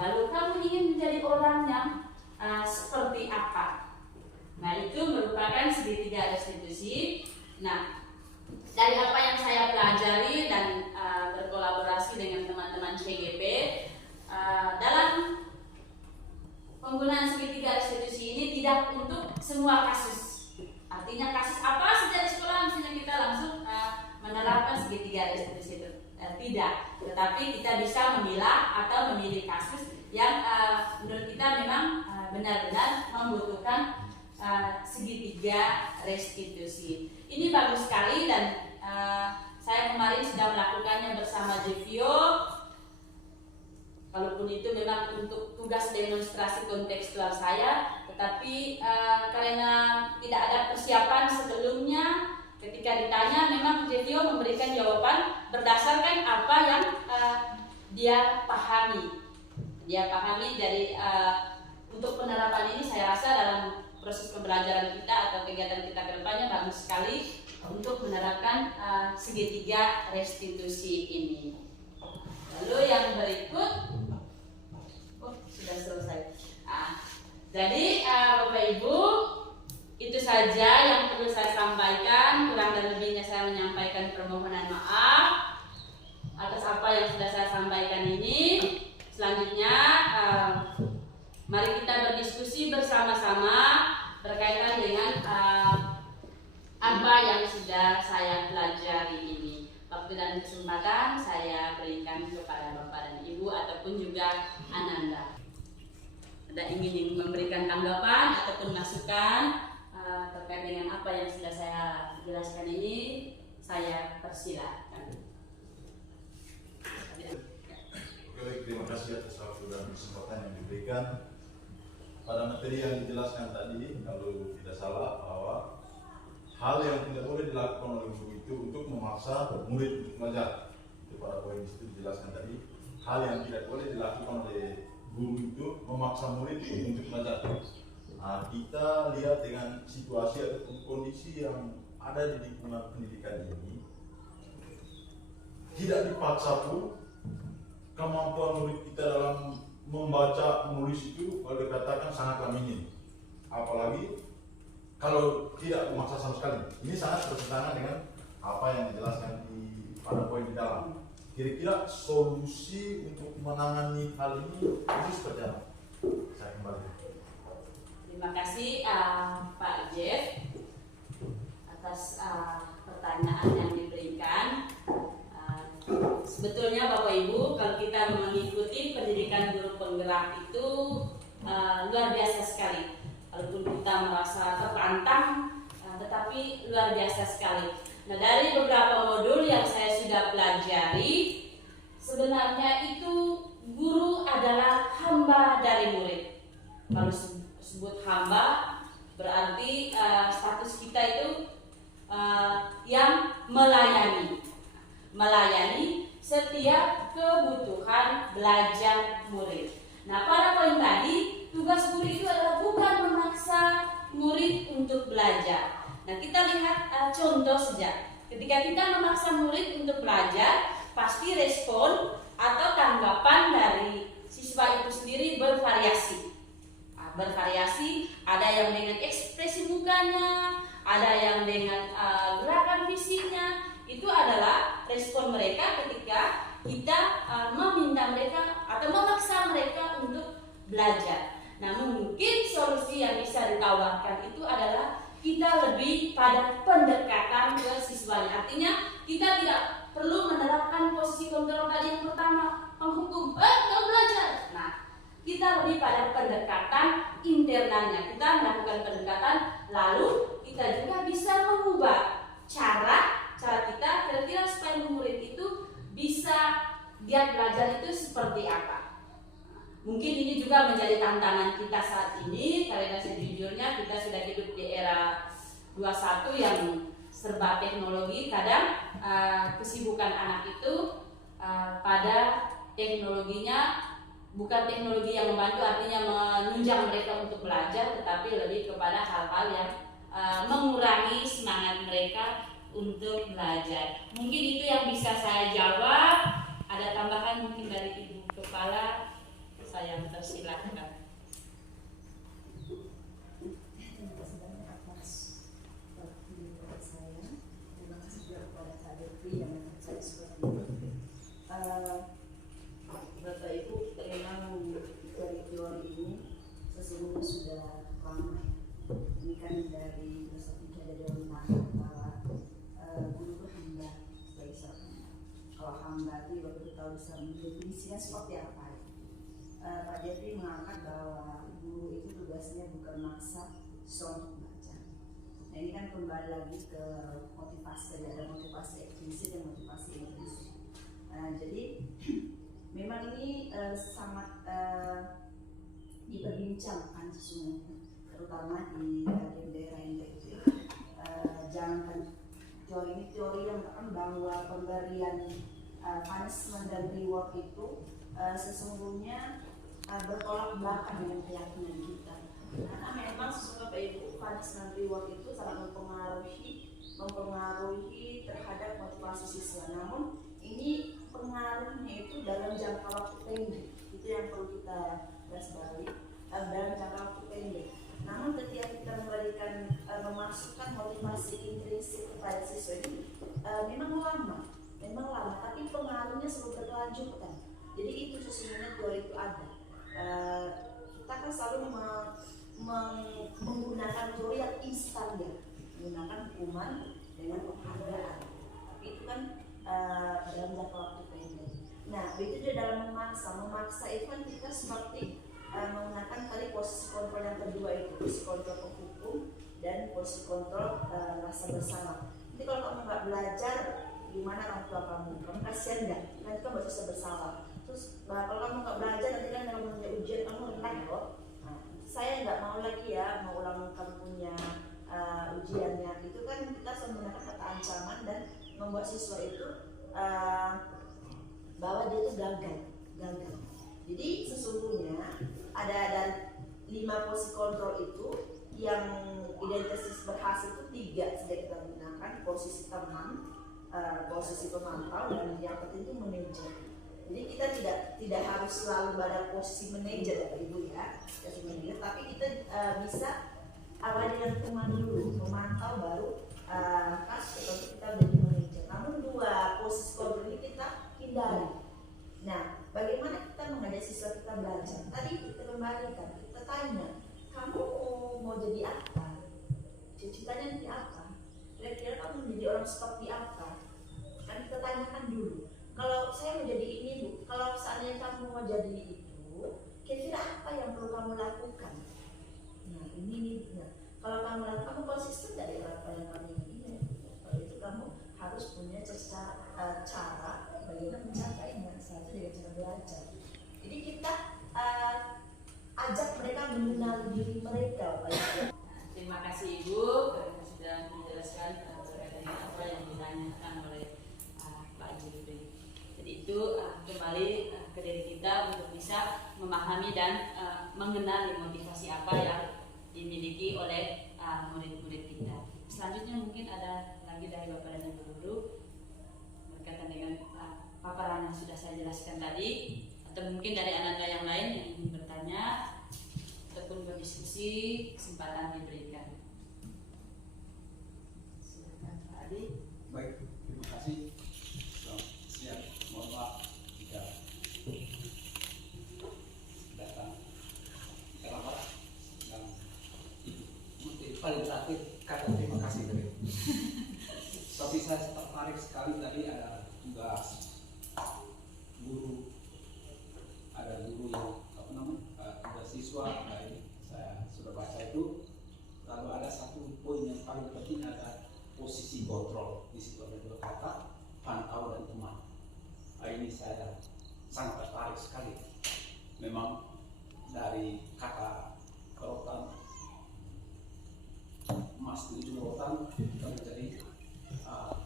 Lalu kamu ingin menjadi orang yang seperti apa? Nah, itu merupakan segitiga restitusi. Nah, dari apa yang saya pelajari dan berkolaborasi dengan teman-teman CGP dalam penggunaan segitiga restitusi ini tidak untuk semua kasus. Artinya kasus apa saja di sekolah misalnya kita langsung menerapkan segitiga restitusi itu tidak. Tetapi kita bisa memilah atau memilih kasus yang menurut kita memang benar-benar membutuhkan segitiga restitusi. Ini bagus sekali dan saya kemarin sudah melakukannya bersama Jevio. Kalaupun itu memang untuk tugas demonstrasi kontekstual saya, tetapi karena tidak ada persiapan sebelumnya, ketika ditanya memang Jevio memberikan jawaban berdasarkan apa yang dia pahami. Dia pahami dari untuk penerapan ini saya rasa dalam proses pembelajaran kita atau kegiatan kita ke depannya bagus sekali untuk menerapkan segitiga restitusi ini. Lalu yang berikut, sudah selesai. Jadi Bapak Ibu, itu saja yang perlu saya sampaikan. Kurang dan lebihnya saya menyampaikan permohonan maaf atas apa yang sudah saya sampaikan ini. Selanjutnya, mari kita berdiskusi bersama-sama berkaitan dengan apa yang sudah saya pelajari ini. Waktu dan kesempatan saya berikan kepada Bapak dan Ibu ataupun juga Ananda. Ada ingin memberikan tanggapan ataupun masukan terkait dengan apa yang sudah saya jelaskan ini, saya persilahkan. Baik, terima kasih atas waktu dan kesempatan yang diberikan. Pada materi yang dijelaskan tadi, kalau tidak salah bahwa hal yang tidak boleh dilakukan oleh guru itu untuk memaksa murid untuk belajar. Itu pada poin itu dijelaskan tadi. Hal yang tidak boleh dilakukan oleh guru itu memaksa murid untuk belajar. Nah, kita lihat dengan situasi atau kondisi yang ada di lingkungan pendidikan ini, tidak dipaksa pun kemampuan murid kita dalam membaca, menulis itu kalau dikatakan sangatlah minim. Apalagi kalau tidak memaksa sama sekali. Ini sangat bertentangan dengan apa yang dijelaskan pada poin di dalam. Kira-kira solusi untuk menangani hal ini seperti apa? Saya kembali. Terima kasih Pak Jeff atas pertanyaan yang diberikan. Sebetulnya Bapak Ibu, kalau kita mengikuti pendidikan guru penggerak itu luar biasa sekali. Walaupun kita merasa tertantang, tetapi luar biasa sekali. Nah, dari beberapa modul yang saya sudah pelajari, sebenarnya itu guru adalah hamba dari murid. Kalau sebut hamba, berarti status kita itu yang melayani setiap kebutuhan belajar murid. Nah, pada poin tadi, tugas guru itu adalah bukan memaksa murid untuk belajar. Nah, kita lihat contoh saja. Ketika kita memaksa murid untuk belajar, pasti respon atau tanggapan dari siswa itu sendiri bervariasi. Ada yang dengan ekspresi mukanya, ada yang dengan gerakan fisiknya. Itu adalah respon mereka ketika kita meminta mereka atau memaksa mereka untuk belajar. Nah, mungkin solusi yang bisa ditawarkan itu adalah kita lebih pada pendekatan ke siswanya. Artinya kita tidak perlu menerapkan posisi kontrol tadi yang pertama, penghukum, kau belajar. Nah, kita lebih pada pendekatan internalnya. Kita melakukan pendekatan, lalu kita juga bisa mengubah cara kita kira-kira supaya murid itu bisa dia belajar itu seperti apa. Mungkin ini juga menjadi tantangan kita saat ini, karena sejujurnya kita sudah hidup di era 21 yang serba teknologi. Kadang kesibukan anak itu pada teknologinya bukan teknologi yang membantu, artinya menunjang mereka untuk belajar, tetapi lebih kepada hal-hal yang mengurangi semangat mereka untuk belajar. Mungkin itu yang bisa saya jawab. Ada tambahan mungkin dari Ibu Kepala? Saya persilahkan. Terima kasih banyak atas pertanyaan saya. Terima kasih juga kepada Kak Devi yang menurut saya seperti itu. Bapak Ibu, memang dari teori ini sesungguhnya sudah lama. Ini kan dari filsafat dari orang bahwa guru itu hamba sebagai seorang. Kalau hamba itu Bapak Ibu tahu bisa mendefinisinya seperti apa. Pak Jeffrey mengangkat bahwa guru itu tugasnya bukan maksa seorang untuk belajar. Nah, ini kan kembali lagi ke motivasi, ada motivasi eksplisit dan motivasi implisit. Jadi memang ini sangat diperbincangkan sesungguhnya, terutama di daerah integratif. Jangan teori ini teori yang mengatakan bahwa pemberian punishment dan reward itu sesungguhnya bertolak belakang dengan keyakinan kita. Karena memang sesungguhnya Pak Ibu, punishment reward itu sangat mempengaruhi terhadap motivasi siswa. Namun ini pengaruhnya itu dalam jangka waktu pendek. Itu yang perlu kita garis bawahi, dalam jangka waktu pendek. Namun ketika kita memberikan memasukkan motivasi intrinsik kepada siswa ini memang lama, tapi pengaruhnya selalu berkelanjutan. Jadi itu sesungguhnya teori itu ada. Kita kan selalu menggunakan teori yang instan ya, menggunakan hukuman dengan penghargaan. Tapi itu kan dalam jangka waktu pendek. Nah, begitu dia dalam memaksa itu kan kita seperti menggunakan tadi posisi kontrol yang kedua itu, posisi kontrol penghukum dan posisi kontrol rasa bersama. Jadi kalau kamu nggak belajar, gimana orang tua kamu kasihan nggak? Kan kamu bisa bersalah. Terus kalau kamu nggak belajar nanti kan kalau punya ujian kamu rendah loh. Nah, saya nggak mau lagi ya mengulang kamu punya ujiannya. Itu kan kita selalu menggunakan kata ancaman dan membuat siswa itu bahwa dia itu gagal. Jadi sesungguhnya ada dari 5 posisi kontrol itu yang identitas berhasil itu 3 sudah kita gunakan, posisi teman, posisi pemantau, dan yang penting itu manajer. Jadi kita tidak harus selalu pada posisi manajer Bapak Ibu ya, tapi kita bisa awali dengan teman dulu, memantau baru untuk kita menjadi manajer. Namun 2 posisi kontrol ini kita hindari. Nah, bagaimana kita mengajak namanya siswa kita belajar. Tadi kita kembalikan, kita tanya, kamu mau jadi apa? Cita-citanya nanti apa? Kira-kira kamu menjadi orang seperti apa? Kan kita tanyakan dulu. Kalau saya mau jadi ini Bu, kalau seandainya kamu mau jadi itu, kira-kira apa yang perlu kamu lakukan? Nah ini nih, nah, kalau kamu lakukan, kamu konsisten dari apa yang kamu ingin. Kalau itu kamu harus punya cara bagaimana mencapainya. Salah satu dengan cara belajar. Jadi kita ajak mereka mengenal diri mereka. Terima kasih Ibu karena sudah menjelaskan terkait dengan apa yang ditanyakan oleh Pak Juri. Jadi itu kembali ke diri kita untuk bisa memahami dan mengenali motivasi apa yang dimiliki oleh murid-murid kita. Selanjutnya mungkin ada lagi dari Bapak dan Ibu guru berkaitan dengan paparan yang sudah saya jelaskan tadi, atau mungkin dari anak-anak yang lain yang ingin bertanya ataupun berdiskusi, kesempatan diberikan. Silakan Pak Adi. Baik, terima kasih. Siap, mohon maaf jika datang terlambat dan mungkin paling terakhir kata terima kasih dari. Tapi saya tertarik sekali tadi ada tugas guru, ada guru yang tugas siswa dari saya sudah baca itu. Lalu ada satu poin yang paling penting, ada posisi kontrol. Di situ ada dua kata, pantau dan teman. Ini saya sangat tertarik sekali. Memang dari kata rotan, emas itu rotan, kita menjadi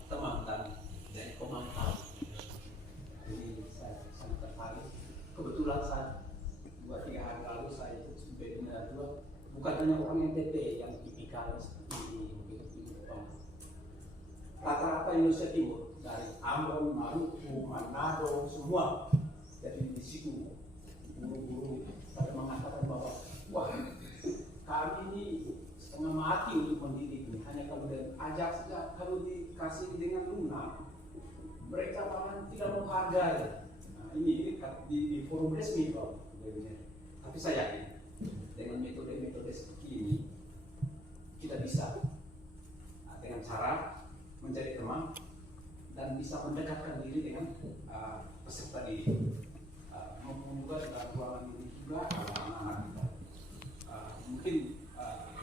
teman dan jadi pemantau. Jadi saya sangat tertarik. Kebetulan saya 2-3 hari lalu saya ikut sampai Bina 2, bukan hanya orang NTT yang tipikal seperti ini, begitu rata-rata Indonesia Timur dari Ambon, Maluku, Manado, semua. Jadi di situ guru-guru pada mengatakan bahwa wah, kami ini setengah mati untuk mendidik ini. Hanya kalau diajak saja, kalau dikasih dengan lunak, mereka malah tidak menghargai. Nah, ini di forum resmi Pak. Tapi saya yakin dengan metode-metode seperti ini kita bisa dengan cara menjadi teman dan bisa mendekatkan diri dengan peserta didik. Maupun juga dalam ruangan ini juga anak-anak kita. Mungkin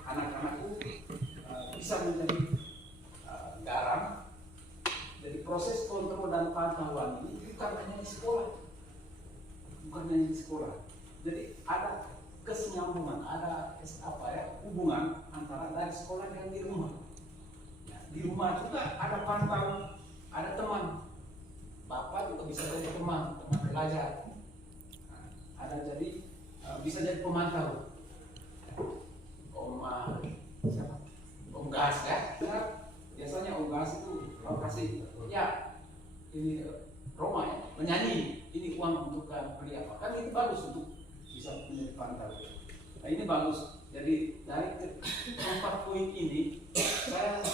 anak-anak itu bisa menjadi garam. Jadi proses kontrol dan pantauan ini bukan hanya di sekolah, Jadi ada kesinambungan, ada hubungan antara dari sekolah dengan di rumah. Ya, di rumah juga ada pantau, ada teman. Bapak juga bisa jadi teman belajar. Nah, ada jadi bisa jadi pemantau. Om Gas ya. Biasanya Om Gas itu lokasi ya ini Roma ya, menyanyi. Ini uang untuk beli apa? Kan itu bagus untuk bisa menjadi pantau. Nah ini bagus. Jadi dari 4 poin ini saya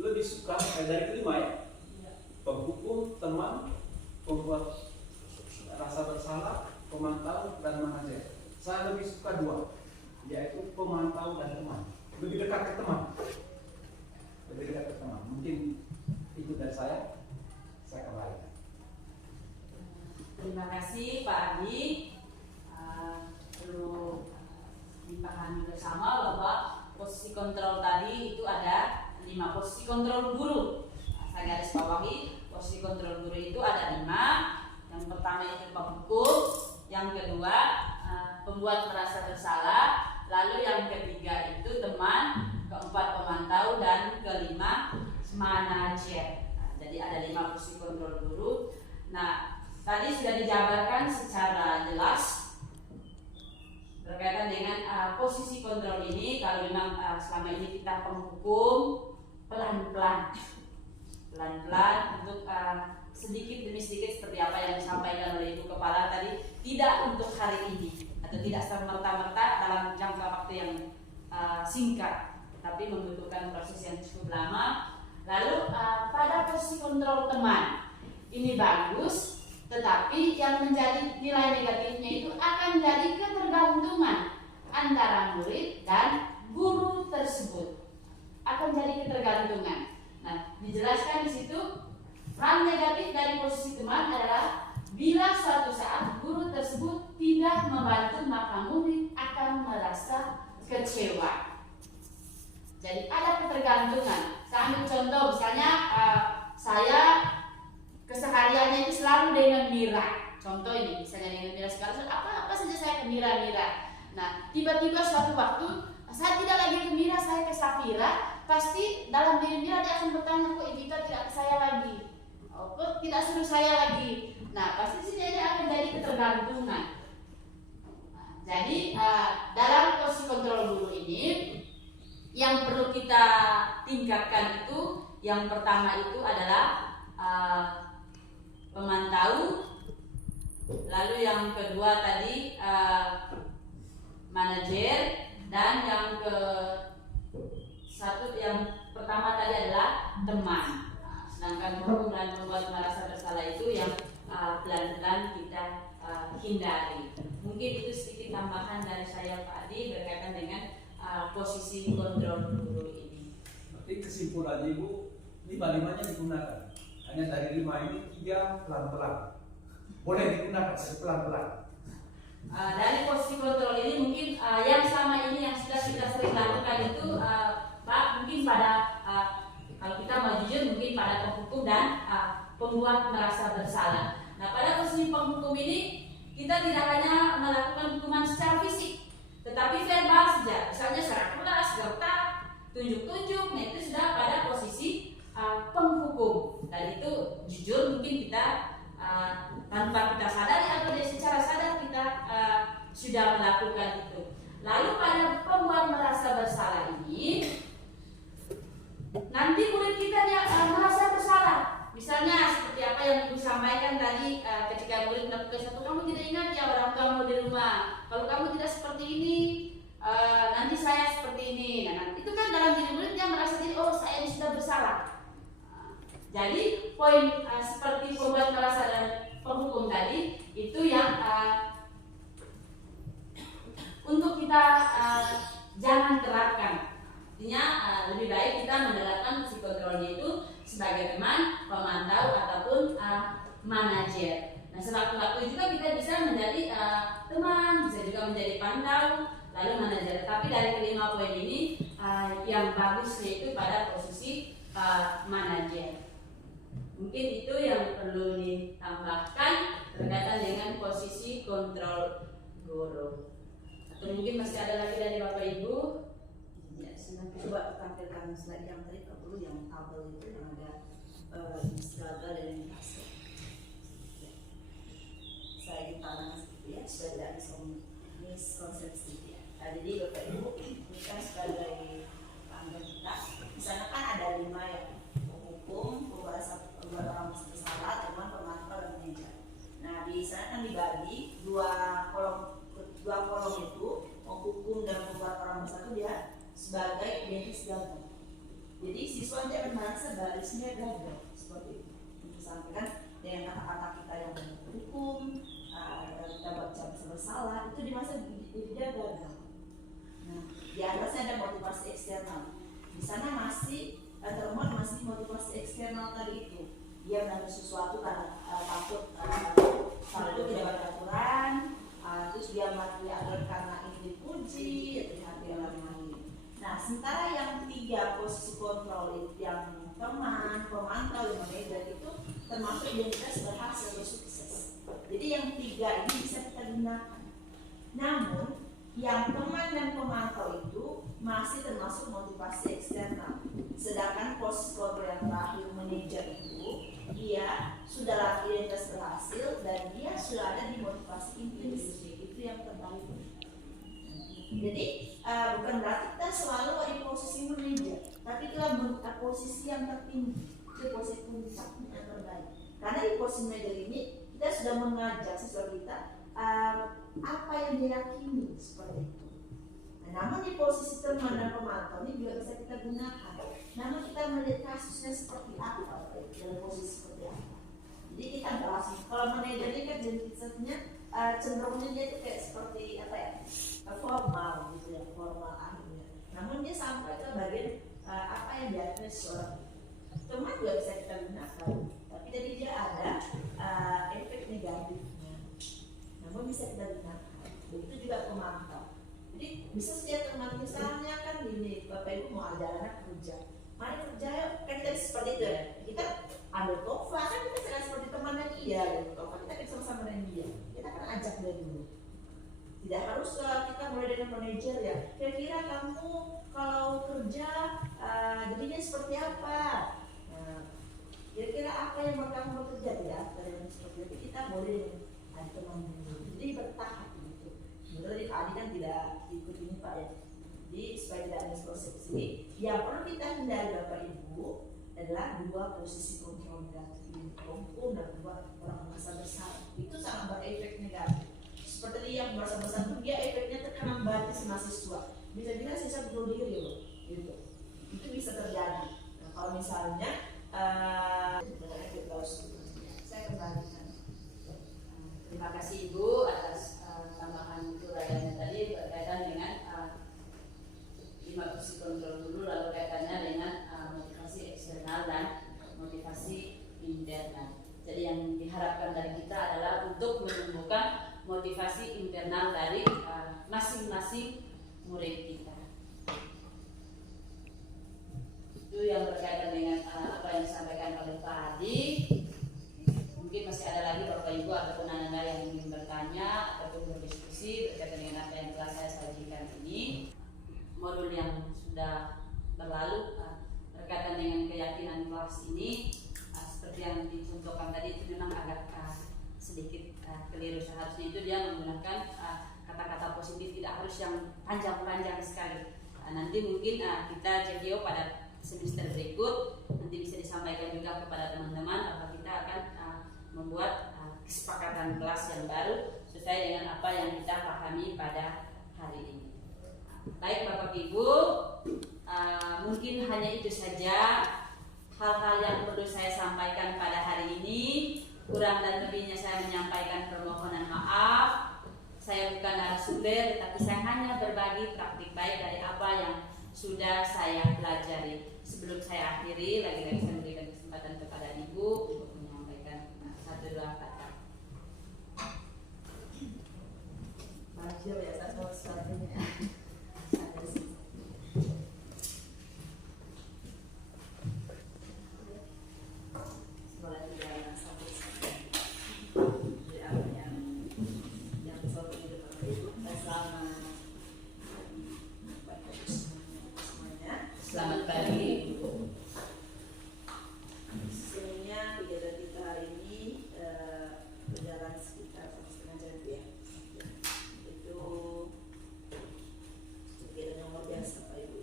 lebih suka dari kelima ya. Penghukum, teman, pembuat rasa bersalah, pemantau dan manajer. Saya lebih suka 2, yaitu pemantau dan teman. Lebih dekat ke teman. Mungkin itu dari saya kembali. Terima kasih Pak Adi. Perlu dipahami bersama bahwa posisi kontrol tadi itu ada 5 posisi kontrol guru. Saya garis bawahi, posisi kontrol guru itu ada 5. Yang pertama itu penghukum, yang kedua pembuat merasa bersalah, lalu yang ketiga itu teman, keempat pemantau, dan kelima manajer. Jadi ada 5 posisi kontrol guru. Nah, tadi sudah dijabarkan secara jelas berkaitan dengan posisi kontrol ini. Kalau memang selama ini kita penghukum, pelan-pelan untuk sedikit demi sedikit seperti apa yang disampaikan oleh Ibu Kepala tadi, tidak untuk hari ini atau tidak serta-merta dalam jangka waktu yang singkat, tapi membutuhkan proses yang cukup lama. Lalu pada posisi kontrol teman ini bagus Tetapi yang menjadi nilai negatifnya itu akan jadi ketergantungan antara murid dan guru tersebut. Akan jadi ketergantungan. Nah, dijelaskan di situ peran negatif dari posisi teman adalah bila suatu saat guru tersebut tidak membantu, maka murid akan merasa kecewa. Jadi ada ketergantungan. Saya ambil contoh, misalnya saya kesehariannya itu selalu dengan Mira. Contoh ini, misalnya dengan Mira sekali, apa saja saya ke Mira. Nah, tiba-tiba suatu waktu saya tidak lagi ke Mira, saya ke Safira. Pasti dalam diri Mira dia akan bertanya, kok Evita tidak ke saya lagi? Kok tidak suruh saya lagi? Nah, pasti sini dia akan jadi ketergantungan. Nah, jadi dalam posisi kontrol guru ini yang perlu kita tingkatkan itu, yang pertama itu adalah pemantau, lalu yang kedua tadi manajer, dan yang yang pertama tadi adalah teman. Sedangkan hukum dan membuat merasa bersalah itu yang pelan-pelan kita hindari. Mungkin itu sedikit tambahan dari saya Pak Adi berkaitan dengan posisi kontrol guru ini. Berarti kesimpulannya Ibu, 5-5-nya digunakan. Hanya dari 5 ini 3 pelan-pelan. Boleh digunakan pelan-pelan. Dari posisi kontrol ini mungkin yang selama ini yang sudah kita sering lakukan itu Pak, mungkin pada kalau kita mau jujur mungkin pada penghukum dan pembuat merasa bersalah. Nah, pada posisi penghukum ini kita tidak hanya melakukan hukuman secara fisik, tetapi verbal saja. Misalnya secara keras, gertak, tunjuk-tunjuk, nah itu sudah pada posisi penghukum. Dan itu jujur mungkin kita tanpa kita sadari atau secara sadar kita sudah melakukan itu. Lalu pada pembuat merasa bersalah ini, nanti murid kita dia merasa bersalah. Misalnya seperti apa yang Ibu sampaikan tadi, ketika murid melakukan satu, kamu tidak ingat ya orang kamu di rumah, kalau kamu tidak seperti ini, nanti saya seperti ini. Nah, itu kan dalam diri murid dia merasa diri, oh saya ini sudah bersalah. Jadi poin seperti pembuat merasa dan penghukum tadi itu yang untuk kita jangan terapkan. Artinya lebih baik kita menerapkan fungsi kontrolnya itu sebagai teman, pemantau ataupun manajer. Nah, sewaktu-waktu juga kita bisa menjadi teman, bisa juga menjadi pantau, lalu manajer. Tapi dari kelima poin ini yang bagusnya itu pada posisi manajer. Mungkin itu yang perlu ditambahkan berkaitan dengan posisi kontrol guru. Atau mungkin masih ada lagi dari Bapak Ibu? Ya, coba tampilkan slide yang tadi Pak Guru, yang tabel itu yang ada gagal dan inflasi. Ya. Saya di tangan ya, supaya tidak miskonsepsi ya. Nah, jadi Bapak Ibu ini kan sebagai pelanggan kita, di sana kan ada 5 ya, hukum, pembuat orang bersalah, teman, pemantau, dan manajer. Nah, di sana kan dibagi dua kolom itu, hukum dan pembuat orang bersalah itu dia sebagai identitas gagal. Jadi siswa nanti akan merasa barisnya gagal seperti itu. Disampaikan dengan kata-kata kita yang hukum, kita baca bersalah, itu di masa dia gagal. Nah, di atasnya ada motivasi eksternal. Di sana masih termuat masih motivasi eksternal tadi itu. Dia melakukan sesuatu karena takut tidak beraturan, terus dia melakukan karena ingin dipuji, hati orang lain. Nah, sementara yang 3 posisi kontrol itu, yang teman, pemantau, yang manajer itu termasuk identitas berhasil bersukses. Jadi yang 3 ini bisa kita gunakan. Namun yang teman dan pemantau itu masih termasuk motivasi eksternal. Sedangkan posisi kontrol yang terakhir manajer itu dia sudah identitas berhasil dan dia sudah ada di motivasi intrinsik. Itu yang terbaik. Jadi bukan berarti kita selalu ada di posisi manajer, tapi itulah posisi yang tertinggi, itu posisi puncak yang terbaik. Karena di posisi manajer ini kita sudah mengajak siswa kita apa yang diyakini seperti itu. Nah, namun di posisi teman dan pemantau ini juga bisa kita gunakan. Namun kita melihat kasusnya seperti apa, dalam posisi seperti apa. Jadi kita bahas kalau manajer ini kan jenisnya cenderungnya dia itu kayak seperti apa ya, formal gitu ya, formal akhirnya. Namun dia sampai ke bagian apa yang diakui seorang teman juga bisa kita gunakan, tapi jadi dia ada efek negatifnya. Namun bisa kita gunakan. Begitu juga pemantau. Jadi bisa saja teman misalnya kan gini, Bapak Ibu mau ada anak kerja, mari kerja yuk, kan kita seperti itu ya. Kita ambil Tova kan kita sedang seperti temannya dia, gitu. Tova kita bersama-sama dengan dia, kita kan ajak dia dulu. Tidak harus kita mulai dengan manajer ya. Kira-kira kamu kalau kerja jadinya seperti apa? Kira-kira apa yang mau kamu bekerja ya? Seperti itu kita boleh ada teman dulu. Jadi bertahap gitu. Menurut Adi kan tidak ikut ini Pak ya. Jadi supaya tidak ada persepsi, yang perlu kita hindari Bapak Ibu adalah dua posisi kontrol negatif, hukum dan dua orang merasa bersalah. Itu sangat berefek negatif. Seperti yang merasa bersalah itu dia efeknya tekanan batin mahasiswa. Bisa sisa bunuh diri loh, gitu. Itu bisa terjadi. Nah, kalau misalnya dengan efek saya kembalikan. Terima kasih Ibu atas tambahan uraiannya tadi berkaitan dengan 5 posisi kontrol dulu, lalu kaitannya dengan motivasi eksternal dan motivasi internal. Jadi yang diharapkan dari kita adalah untuk menumbuhkan motivasi internal dari masing-masing murid kita. Itu yang berkaitan dengan apa yang disampaikan oleh Pak Adi. Mungkin masih ada lagi Bapak Ibu ataupun Anda yang ingin bertanya ataupun berdiskusi berkaitan dengan apa yang telah saya sajikan ini. Modul yang sudah berlalu berkaitan dengan keyakinan kelas ini seperti yang dicontohkan tadi itu memang agak sedikit keliru. Seharusnya itu dia menggunakan kata-kata positif, tidak harus yang panjang-panjang sekali. Nanti mungkin kita video pada semester berikut nanti bisa disampaikan juga kepada teman-teman bahwa kita akan membuat kesepakatan kelas yang baru sesuai dengan apa yang kita pahami pada hari ini. Baik Bapak Ibu, mungkin hanya itu saja hal-hal yang perlu saya sampaikan pada hari ini. Kurang dan lebihnya saya menyampaikan permohonan maaf. Saya bukan narasumber, tetapi saya hanya berbagi praktik baik dari apa yang sudah saya pelajari. Sebelum saya akhiri, lagi-lagi saya memberikan kesempatan kepada Ibu untuk menyampaikan 1-2 kata. Belajar ya satu-satunya. Selamat pagi. Sebenarnya kegiatan kita hari ini berjalan sekitar 1,5 jam ya. Itu kegiatan yang luar biasa Pak Ibu.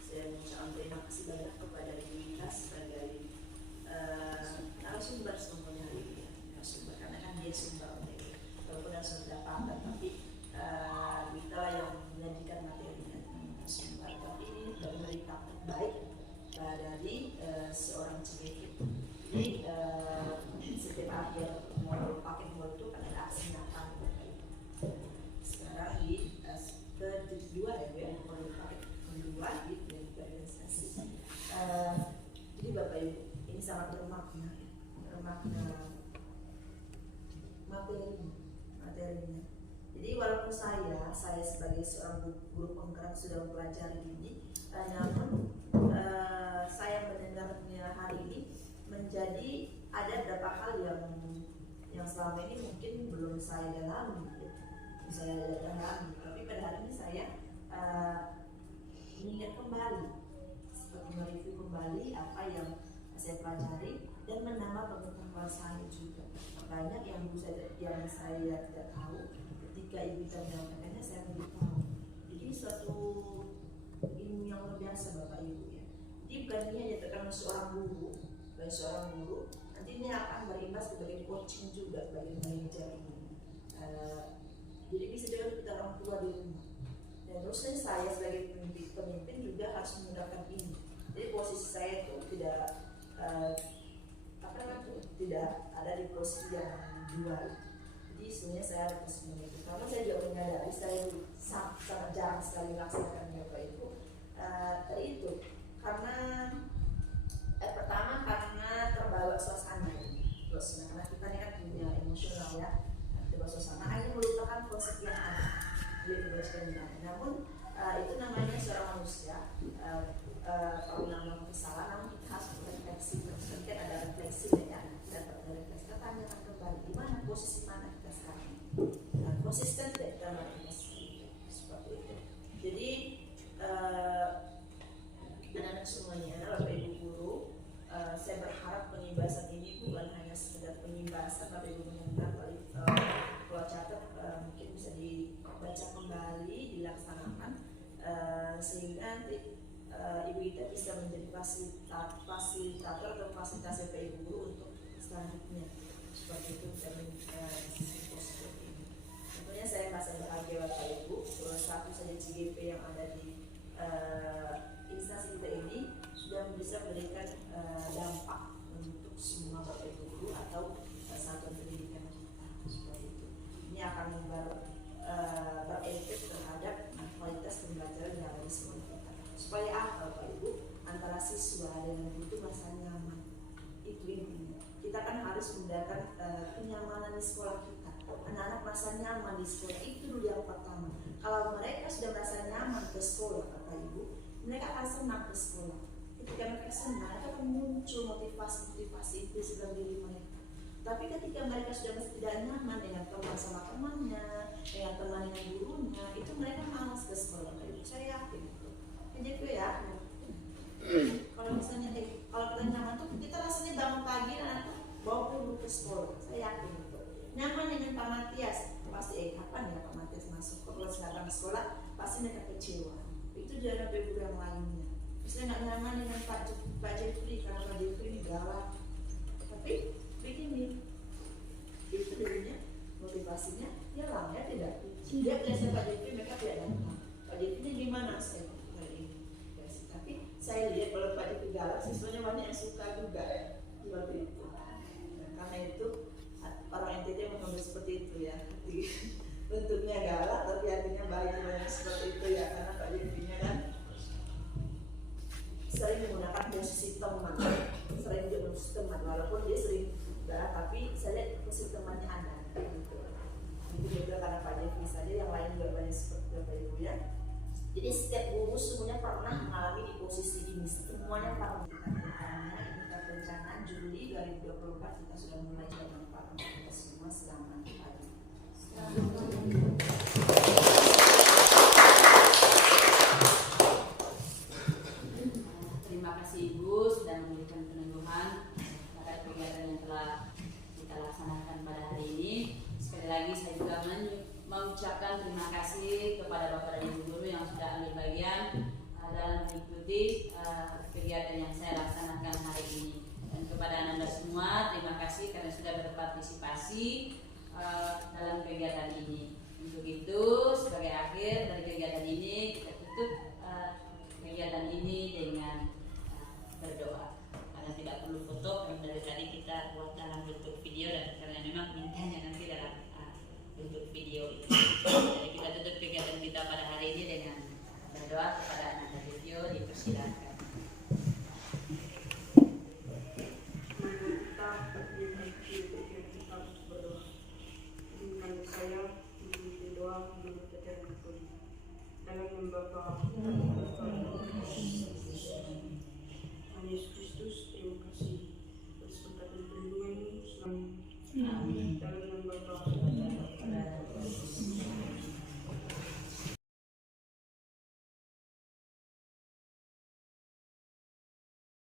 Saya mengucapkan terima kasih banyak kepada Ibu Ita sebagai narasumber semuanya hari ini. Narasumber karena kan dia sumber walaupun yang sudah paham, tapi kita yang menyajikan materinya narasumber. Tapi ini dari praktek baik dari seorang cengkeh. Jadi setiap akhir modul paket modul itu kan ada aksi nyata. Sekarang di kedua ya modul paket kedua di organisasi. Jadi Bapak Ibu ini sangat bermakna materinya. Jadi walaupun saya sebagai seorang guru penggerak sudah mempelajari ini, namun saya mendengarnya hari ini menjadi ada beberapa hal yang selama ini mungkin belum saya dalami, tapi pada hari ini saya mengingat kembali, seperti mereview kembali apa yang saya pelajari dan menambah pengetahuan saya juga. Banyak yang saya tidak tahu, ketika Ibu Ita menyampaikannya saya memberitahu. Jadi suatu ilmu yang luar biasa Bapak Ibu ya. Jadi bukan ini hanya terkena seorang guru, nanti ini akan berimbas sebagai coaching juga bagi manajer ini. Jadi bisa juga kita orang tua di rumah. Dan terusnya saya sebagai pemimpin juga harus menggunakan ini. Jadi posisi saya itu tidak ada bosku yang dua. Jadi sebenarnya saya harus mengikuti. Karena saya juga menyadari saya sangat jarang sekali melaksanakan Bapak Ibu. Itu karena pertama karena terbawa suasana ini. Karena kita ini kan punya emosional ya, terbawa suasana. Akhirnya melupakan konsep yang ada. Namun itu namanya seorang manusia. Kalau namanya kesalahan, namun kita harus berefleksi. Kan ada refleksi ya, kita berefleksi. Kita tanyakan kembali di mana posisi mana kita sekarang. Konsisten tidak kita melakukan seperti itu. Jadi anak-anak semuanya, Bapak Ibu guru, saya berharap pengibasan ini bukan hanya sekedar pengibasan. Bapak Ibu mendengar kalau catat mungkin bisa dibaca kembali, dilaksanakan sehingga nanti ibu kita bisa menjadi fasilitator atau fasilitasi Bapak Ibu guru untuk selanjutnya. Seperti itu positif ini. Tentunya saya merasa bahagia Bapak Ibu, satu saja CGP yang ada di instansi kita ini sudah bisa memberikan dampak untuk semua Bapak Ibu guru atau satuan pendidikan kita. Seperti itu. Ini akan berefek terhadap kualitas pembelajaran yang ada di sekolah kita. Supaya apa Bapak Ibu? Antara siswa dengan guru itu merasa nyaman. Itu intinya. Kita kan harus menggunakan kenyamanan di sekolah kita. Anak-anak merasa nyaman di sekolah, itu dulu yang pertama. Kalau mereka sudah merasa nyaman ke sekolah, Bapak Ibu, mereka akan senang ke sekolah. Ketika mereka senang, itu akan muncul motivasi itu dalam diri mereka. Tapi ketika mereka sudah merasa tidak nyaman dengan teman sama temannya, dengan teman dengan gurunya, itu mereka malas ke sekolah. Bapak Ibu, saya yakin itu. Jadi itu ya. Kalau misalnya kalau kita nyaman tuh kita rasanya bangun pagi anak bawa pulang ke sekolah. Saya yakin itu. Nyaman dengan Pak Matias pasti kapan ya Pak Matias masuk ke kelas datang sekolah pasti mereka kecewa. Itu juga ada guru yang lainnya. Misalnya nggak nyaman dengan Pak Jeffrey karena Pak Jeffrey ini galak. Tapi begini, itu darinya motivasinya hilang ya tidak. Dia biasa Pak Jeffrey mereka tidak datang. Pak Jeffrey gimana saya hari ini? Tapi saya lihat kalau Pak Jeffrey galak, siswanya banyak yang suka juga ya seperti itu. Karena itu orang NTT mengambil seperti itu ya. Bentuknya galak tapi hatinya baik seperti itu ya, karena Pak Jeffrey-nya kan sering menggunakan posisi teman, sering juga posisi teman walaupun dia sering galak tapi saya lihat posisi temannya ada gitu. Itu juga karena Pak Jeffrey saja, yang lain juga banyak seperti Bapak Ibu ya. Jadi setiap guru semuanya pernah mengalami di posisi ini, semuanya pernah. Kita rencana Juli 2024 kita sudah mulai dengan Pak kita semua. Selamat pagi. Terima kasih Ibu sudah memberikan peneguhan terkait kegiatan yang telah kita laksanakan pada hari ini. Sekali lagi saya juga mengucapkan terima kasih kepada Bapak dan Ibu guru yang sudah ambil bagian dalam mengikuti kegiatan yang saya laksanakan hari ini. Dan kepada Anda semua terima kasih karena sudah berpartisipasi dalam kegiatan ini. Untuk itu sebagai akhir dari kegiatan ini kita tutup kegiatan ini dengan berdoa. Karena tidak perlu foto, karena dari tadi kita buat dalam bentuk video dan karena memang mintanya nanti dalam bentuk video itu. Jadi kita tutup kegiatan kita pada hari ini dengan berdoa. Kepada anak video dipersilakan. Dalam Bapa, Yesus